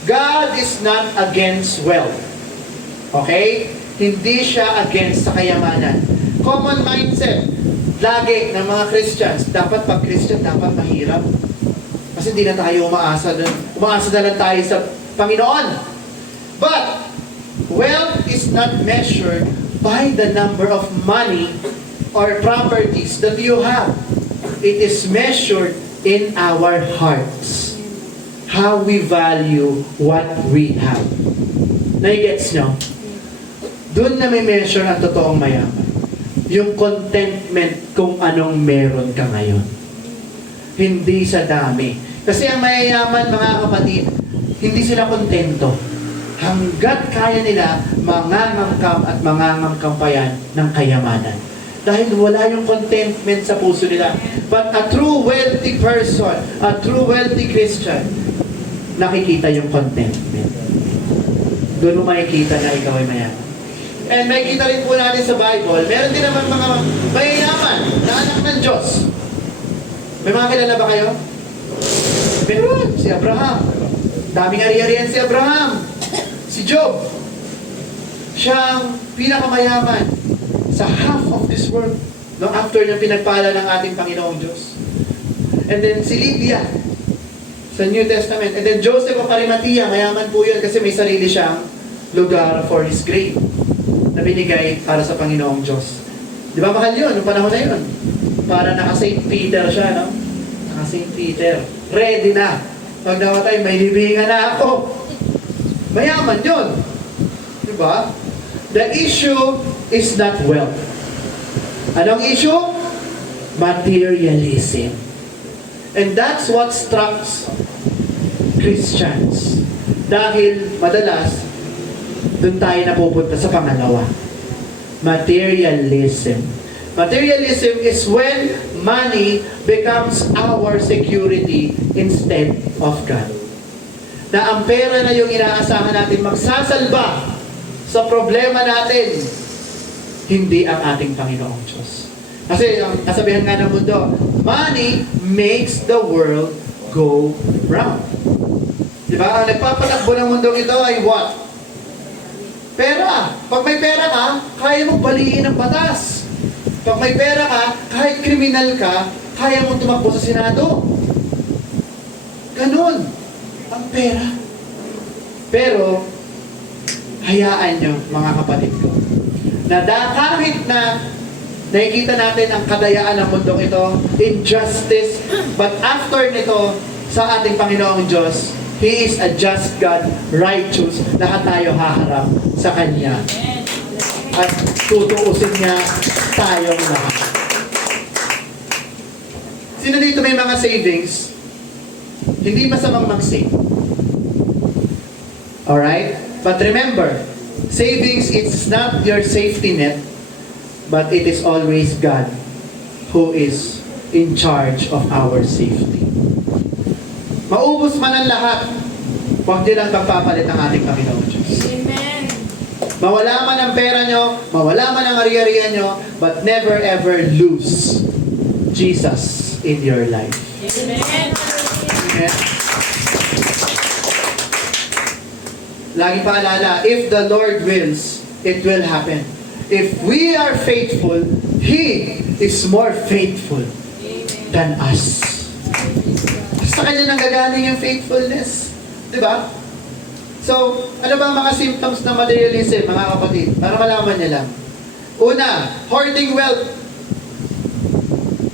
God is not against wealth. Okay? Hindi siya against sa kayamanan. Common mindset, lagi ng mga Christians, dapat pag Christian, dapat mahirap. Kasi hindi na tayo umaasa doon. Umaasa na lang tayo sa Panginoon. But, wealth is not measured by the number of money or properties that you have. It is measured in our hearts. How we value what we have. Naigets nyo? Doon na may measure ang totoong mayaman. Yung contentment kung anong meron ka ngayon. Hindi sa dami. Kasi ang mayayaman, mga kapatid, hindi sila kontento. Hanggat kaya nila mangangangkam at mangangangkam pa yan ng kayamanan. Dahil wala yung contentment sa puso nila. But a true wealthy person, a true wealthy Christian, nakikita yung contentment. Doon mo makikita na ikaw ay mayaman. And makikita rin po natin sa Bible, meron din naman mga mayayaman na anak ng Diyos. May mga kilala ba kayo? Meron, si Abraham. Daming ari-arian si Abraham. Si Job. Siyang pinakamayaman sa half of this world. No, after na pinagpala ng ating Panginoong Diyos. And then si Lydia sa New Testament. And then Joseph of Arimathea, mayaman po yun kasi may sarili siyang lugar for his grave na binigay para sa Panginoong Diyos. Di ba mahal yun, noong panahon na yun? Para naka-St. Peter siya, no? Naka-St. Peter. Ready na. Pag nawatay, may libingan na ako. Mayaman yun. Di ba? The issue is not wealth. Anong issue? Materialism. And that's what strikes Christians. Dahil madalas, doon tayo napupunta sa pangalawa. Materialism. Materialism is when money becomes our security instead of God. Na ang pera na yung inaasahan natin magsasalba sa problema natin, hindi ang ating Panginoong Diyos. Kasi ang kasabihan nga ng mundo, money makes the world go round. Diba? Ang nagpapatakbo ng mundong ito ay what? Pera. Pag may pera ka, kaya mong baliin ang batas. Pag may pera ka, kahit kriminal ka, kaya mong tumakbo sa Senado. Ganun. Ang pera. Pero, hayaan nyo, mga kapatid ko, na kahit na nakikita natin ang kadayaan ng mundong ito, injustice, but after nito, sa ating Panginoong Diyos, He is a just God, righteous, lahat tayo haharap sa Kanya. At tutuusin niya tayong lahat. Sino dito may mga savings? Hindi masamang mag-save. Alright? But remember, savings is not your safety net, but it is always God who is in charge of our safety. Maubos man ang lahat, Huwag niyo lang pagpapalit ng ating Panginoon Diyos. Amen. Mawala man ang pera nyo, mawala man ang ari-arian nyo, but never ever lose Jesus in your life. Amen. Amen? Lagi paalala, if the Lord wills, it will happen. If we are faithful, He is more faithful than us. Sa Kanya nanggagaling yung faithfulness. Diba? So, ano ba ang mga symptoms ng materialism, mga kapatid? Para malaman niyo lang. Una, hoarding wealth.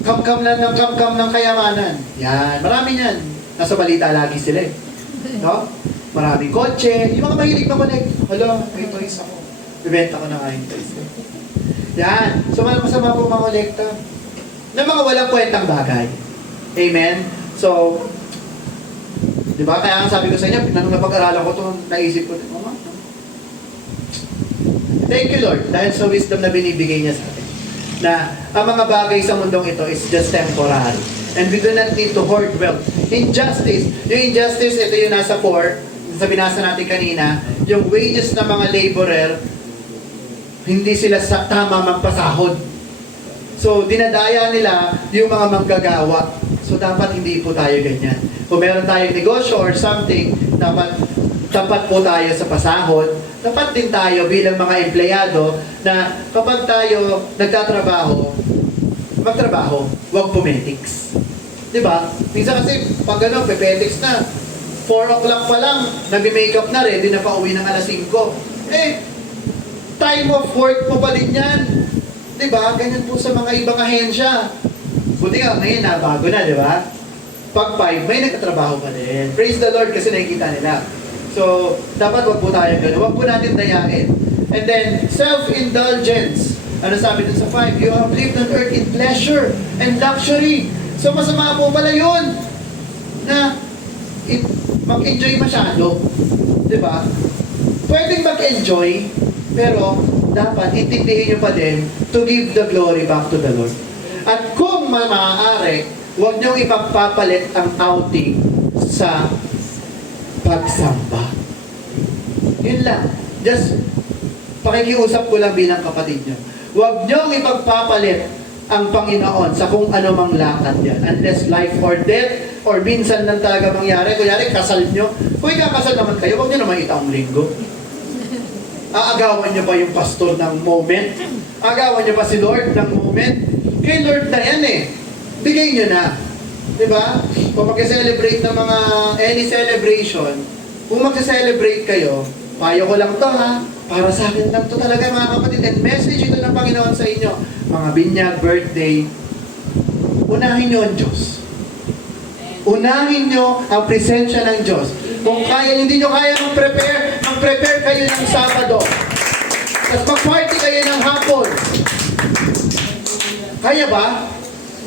Kamkam ng kayamanan. Yan, marami yan. Nasa balita lagi sila eh. No? Maraming kotse. Yung mga mahilig na connect. Hala, may toys ako. Bibenta ko na nga yung toys. Yan. So, masama po mga kolekta. Na mga walang kwentang bagay. Amen? So, di ba? Kaya ang sabi ko sa inyo, nung napag-aralan ko ito, naisip ko, Mama, thank you Lord, dahil sa wisdom na binibigay niya sa atin. Na ang mga bagay sa mundong ito is just temporary. And we do not need to hoard wealth. Injustice. Yung injustice, ito yung nasa 4, sa binasa natin kanina, yung wages ng mga laborer, hindi sila tama magpasahod. So, dinadaya nila yung mga manggagawa. So, dapat hindi po tayo ganyan. Kung meron tayong negosyo or something, dapat po tayo sa pasahod. Dapat din tayo bilang mga empleyado na kapag tayo nagtatrabaho, magtrabaho, huwag pumetics. Diba? Minsan kasi, pag ano, pepetics na, 4 o'clock pa lang, nag-makeup na, ready na pa uwi ng alas 5. Eh, time of work mo pa din yan. Diba? Ganyan po sa mga ibang ahensya. Buti nga, ngayon na, bago na, di ba? Pag 5, may nagtatrabaho pa din. Praise the Lord kasi nakikita nila. So, dapat wag po tayo gano'n. Wag po natin dayain. And then, self-indulgence. Ano sabi dun sa 5? You have lived on earth in pleasure and luxury. So, masama po pala yun na mag-enjoy masyado. Di ba? Pwedeng mag-enjoy, pero dapat intindihin nyo pa din to give the glory back to the Lord. At kung maaari, huwag niyong ipagpapalit ang outing sa pagsamba. Yun lang. Just pakikiusap ko lang bilang kapatid niyo. Huwag niyong ipagpapalit ang Panginoon sa kung ano mang lakad yan. Unless life or death, or minsan lang talaga mangyari. Kunyari, kasal niyo. Kung ikakasal naman kayo, huwag niyo naman itaong linggo. Aagawan niyo pa yung pastor ng moment. Aagawan niyo pa si Lord ng moment. Kay Lord na yan eh. Bigay niyo na. Diba? Kung mag-celebrate ng mga any celebration, kung mag-celebrate kayo, payo ko lang to ha, para sa akin lang to talaga mga kapatid. And message ito ng Panginoon sa inyo. Mga binyag, birthday, unahin niyo ang Diyos. Unahin niyo ang presensya ng Diyos. Kung kaya, hindi niyo kaya mag-prepare kayo ng Sabado. Tapos mag-party kayo ng hapon. Kaya ba?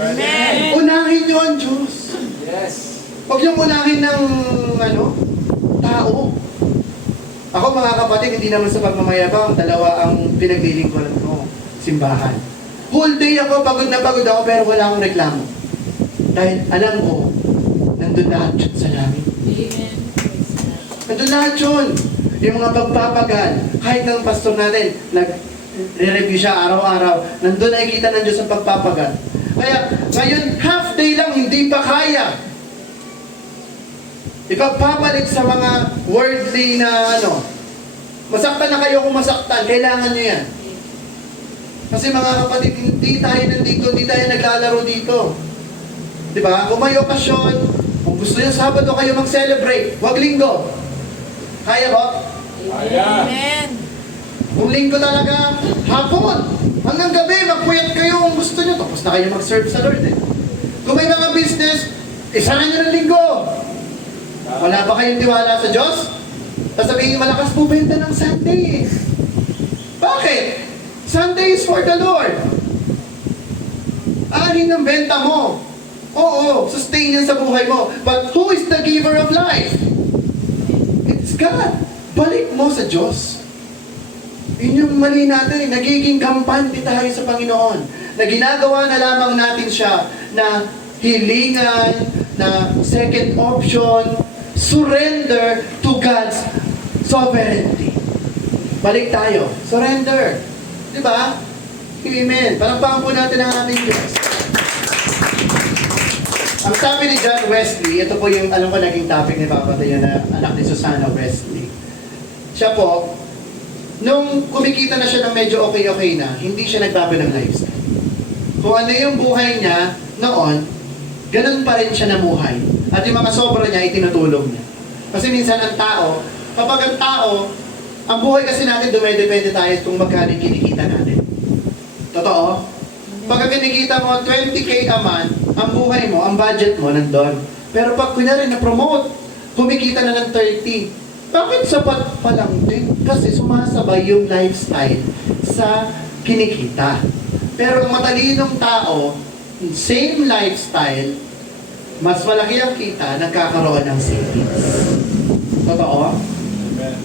Amen. Unahin niyo ang Diyos. Yes. Huwag niyong unahin ng tao. Ako mga kapatid, hindi naman sa pagmamayabang, dalawa ang pinaglilingkuran ko, simbahan. Whole day ako, pagod na pagod ako, pero wala akong reklamo. Dahil alam ko, nandun lahat yun sa langit. Amen. Nandun lahat yun. Yung mga pagpapagal, kahit ng pastor natin, nag-review siya araw-araw, nandun nakikita ng Diyos ang pagpapagal. Kaya, ngayon, half day lang, hindi pa kaya. Ipagpapalit sa mga worldly na masaktan na kayo kung masaktan, kailangan nyo yan. Kasi mga kapatid, hindi tayo nandito, hindi tayo naglalaro dito. Diba? Kung may okasyon, kung gusto nyo Sabado kayo mag-celebrate, wag linggo. Kaya ba? Kaya. Amen. Kung linggo talaga, hapon, hanggang gabi, magpuyat kayo kung gusto nyo. Tapos na kayo mag-serve sa Lord eh. Kung may mga business, isahan nyo ng linggo. Wala ba kayong tiwala sa Diyos? Sasabihin nyo, malakas po benta ng Sunday. Bakit? Sunday is for the Lord. Anin ang benta mo. Oo, sustain yan sa buhay mo. But who is the giver of life? It's God. Balik mo sa Diyos. Yun yung mali natin. Nagiging kampante tayo sa Panginoon. Na ginagawa na lamang natin siya na hilingan, na second option, surrender to God's sovereignty. Balik tayo. Surrender. Di ba? Amen. Palakpakan po natin ang ating Diyos. Ang sabi ni John Wesley, ito po yung, alam ko, naging topic ni Papa Tayo na anak ni Susana Wesley. Siya po, nung kumikita na siya ng medyo okay-okay na, hindi siya nagbago ng lifestyle. Kung ano yung buhay niya noon, ganun pa rin siya namuhay. At yung mga sobra niya, itinutulong niya. Kasi minsan ang tao, kapag ang tao, ang buhay kasi natin, dumedepende tayo kung magkano yung kinikita natin. Totoo? Pag kinikita mo 20K a month, ang buhay mo, ang budget mo, nandun. Pero pag kunyari na-promote, kumikita na ng 30, bakit sapat pa lang din? Kasi sumasabay yung lifestyle sa kinikita. Pero ang matalinong tao, same lifestyle, mas malaki ang kita, nagkakaroon ng savings. Totoo? Amen.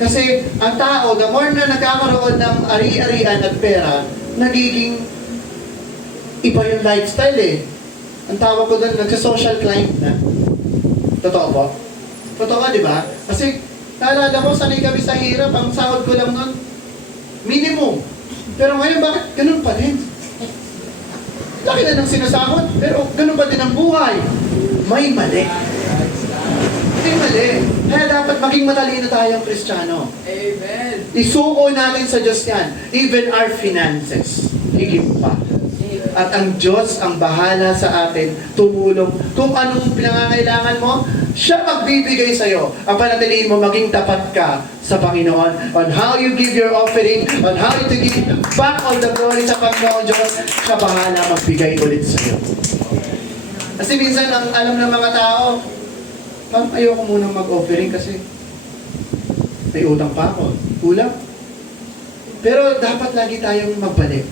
Kasi ang tao, the more na nagkakaroon ng ari-arian at pera, nagiging iba yung lifestyle eh. Ang tawag ko doon, nagsa-social client na. Totoo po? Totoo ka, di ba? Kasi, naalala ko, sanay kami sa hirap, ang sahod ko lang nun, minimum. Pero ngayon, bakit ganun pa rin? Laki na ng sinasahod, pero ganun pa din ang buhay. May mali. May mali. Kaya dapat maging matalino tayong Kristiyano. Amen. Isuko natin sa Diyos yan. Even our finances. Higit pa. At ang Diyos ang bahala sa atin, tumulong. Kung anong pinangangailangan mo, siya magbibigay sa'yo. Ang panatiliin mo, maging tapat ka sa Panginoon on how you give your offering, on how to give back all the glory sa Panginoon Diyos. Siya bahala magbigay ulit sa'yo. Kasi minsan, ang alam ng mga tao, parang ayoko munang mag-offering kasi may utang pa ako. Kulang. Pero dapat lagi tayong magbalik.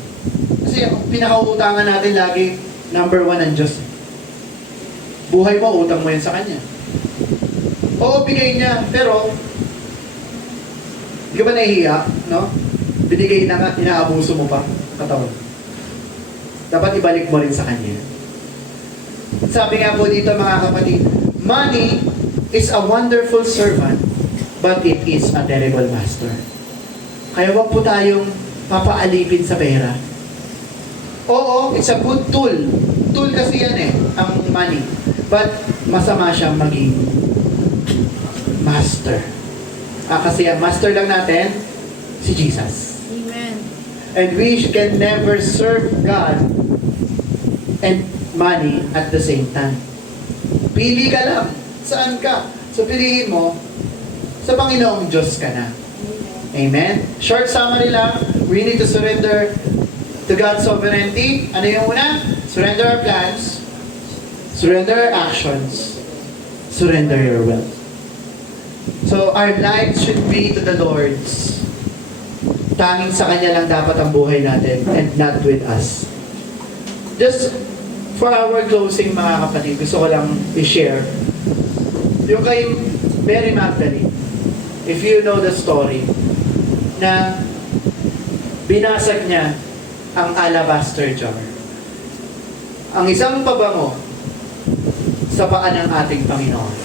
Kasi ang pinakauutangan natin lagi, number 1 ang Diyos. Buhay mo, utang mo yan sa Kanya. Oo, bigay niya, pero di ka ba nahihiya, no? Binigay na nga, inaabuso mo pa, katawan. Dapat ibalik mo rin sa Kanya. Sabi nga po dito mga kapatid, money is a wonderful servant, but it is a terrible master. Kaya wag po tayong papaalipin sa pera. Oo, it's a good tool. Tool kasi yan eh, ang money. But masama siyang maging master. Kasi ang master lang natin, si Jesus. Amen. And we can never serve God and money at the same time. Pili ka lang. Saan ka? So piliin mo, sa Panginoong Diyos ka na. Amen? Short summary lang, we need to surrender to God's sovereignty. Ano yung una? Surrender our plans, surrender our actions, surrender your will. So our lives should be to the Lord's. Tanging sa Kanya lang dapat ang buhay natin and not with us. Just for our closing mga kapatid, gusto ko lang i-share yung kay Mary Magdalene. If you know the story, na binasag niya ang alabaster jar. Ang isang pabango sa paa ng ating Panginoon.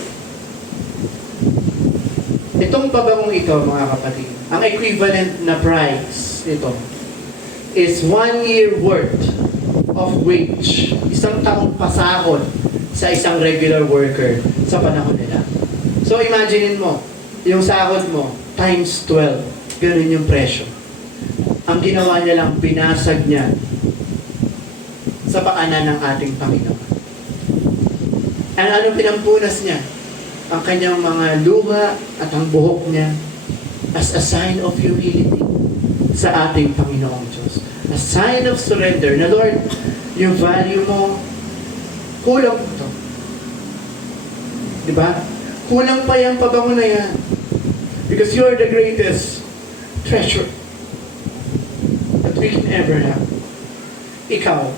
Itong pabangong ito, mga kapatid, ang equivalent na price nito is 1 year worth of wage. Isang taong pasahod sa isang regular worker sa panahon nila. So imagine mo, yung sahod mo times 12, ganun yung presyo. Ang ginawa niya lang, binasag niya sa paanan ng ating Panginoon. Ang anong pinampunas niya? Ang kanyang mga luha at ang buhok niya as a sign of humility sa ating Panginoong Diyos. A sign of surrender na, Lord, yung value mo, kulang po ito. Diba? Kulang pa yung pabango na yan. Because you are the greatest treasure that we can ever have. Ikaw,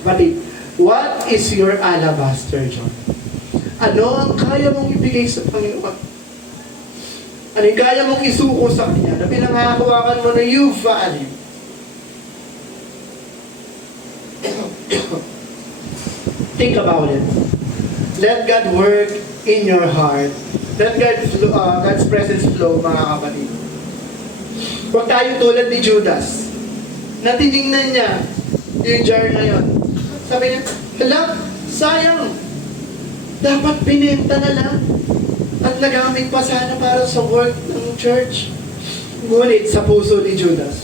kapatid, what is your alabaster jar? Ano ang kaya mong ibigay sa Panginoon? Ano yung kaya mong isuko sa Kanya na pinanghahawakan mo na you value? Think about it. Let God work in your heart. Let God's presence flow, mga kapatid. Huwag tayo tulad ni Judas, na tinignan niya yung jar na yun. Sabi niya, hala, sayang. Dapat binenta na lang. At nagamit pa sana para sa work ng church. Ngunit sa puso ni Judas,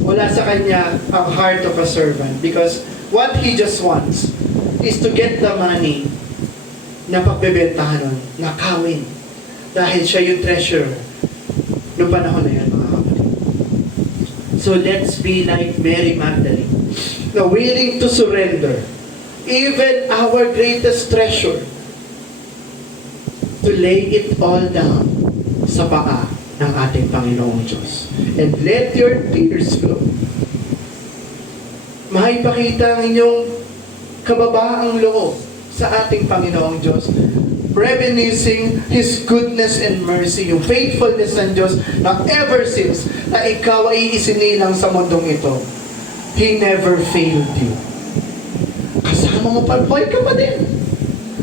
wala sa kanya ang heart of a servant, because what he just wants is to get the money na pagbebentahan nun, nakawin. Dahil siya yung treasurer noong panahon na yan, mga kapatid. So let's be like Mary Magdalene, na willing to surrender even our greatest treasure, to lay it all down sa paa ng ating Panginoong Diyos. And let your tears flow. Maipakita ang inyong kababaang loob sa ating Panginoong Diyos, reminiscing His goodness and mercy, yung faithfulness ng Diyos na ever since na ikaw ay isinilang sa mundong ito, He never failed you. Kasama mo pa, buhay ka pa din.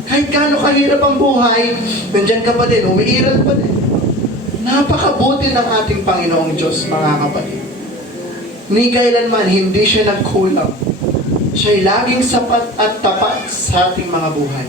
Kahit gaano kahirap ang buhay, nandyan ka pa din, umiiral pa din. Napakabuti ng ating Panginoong Diyos, mga kapatid. Ni kailanman, hindi siya nagkulang. Siya'y laging sapat at tapat sa ating mga buhay.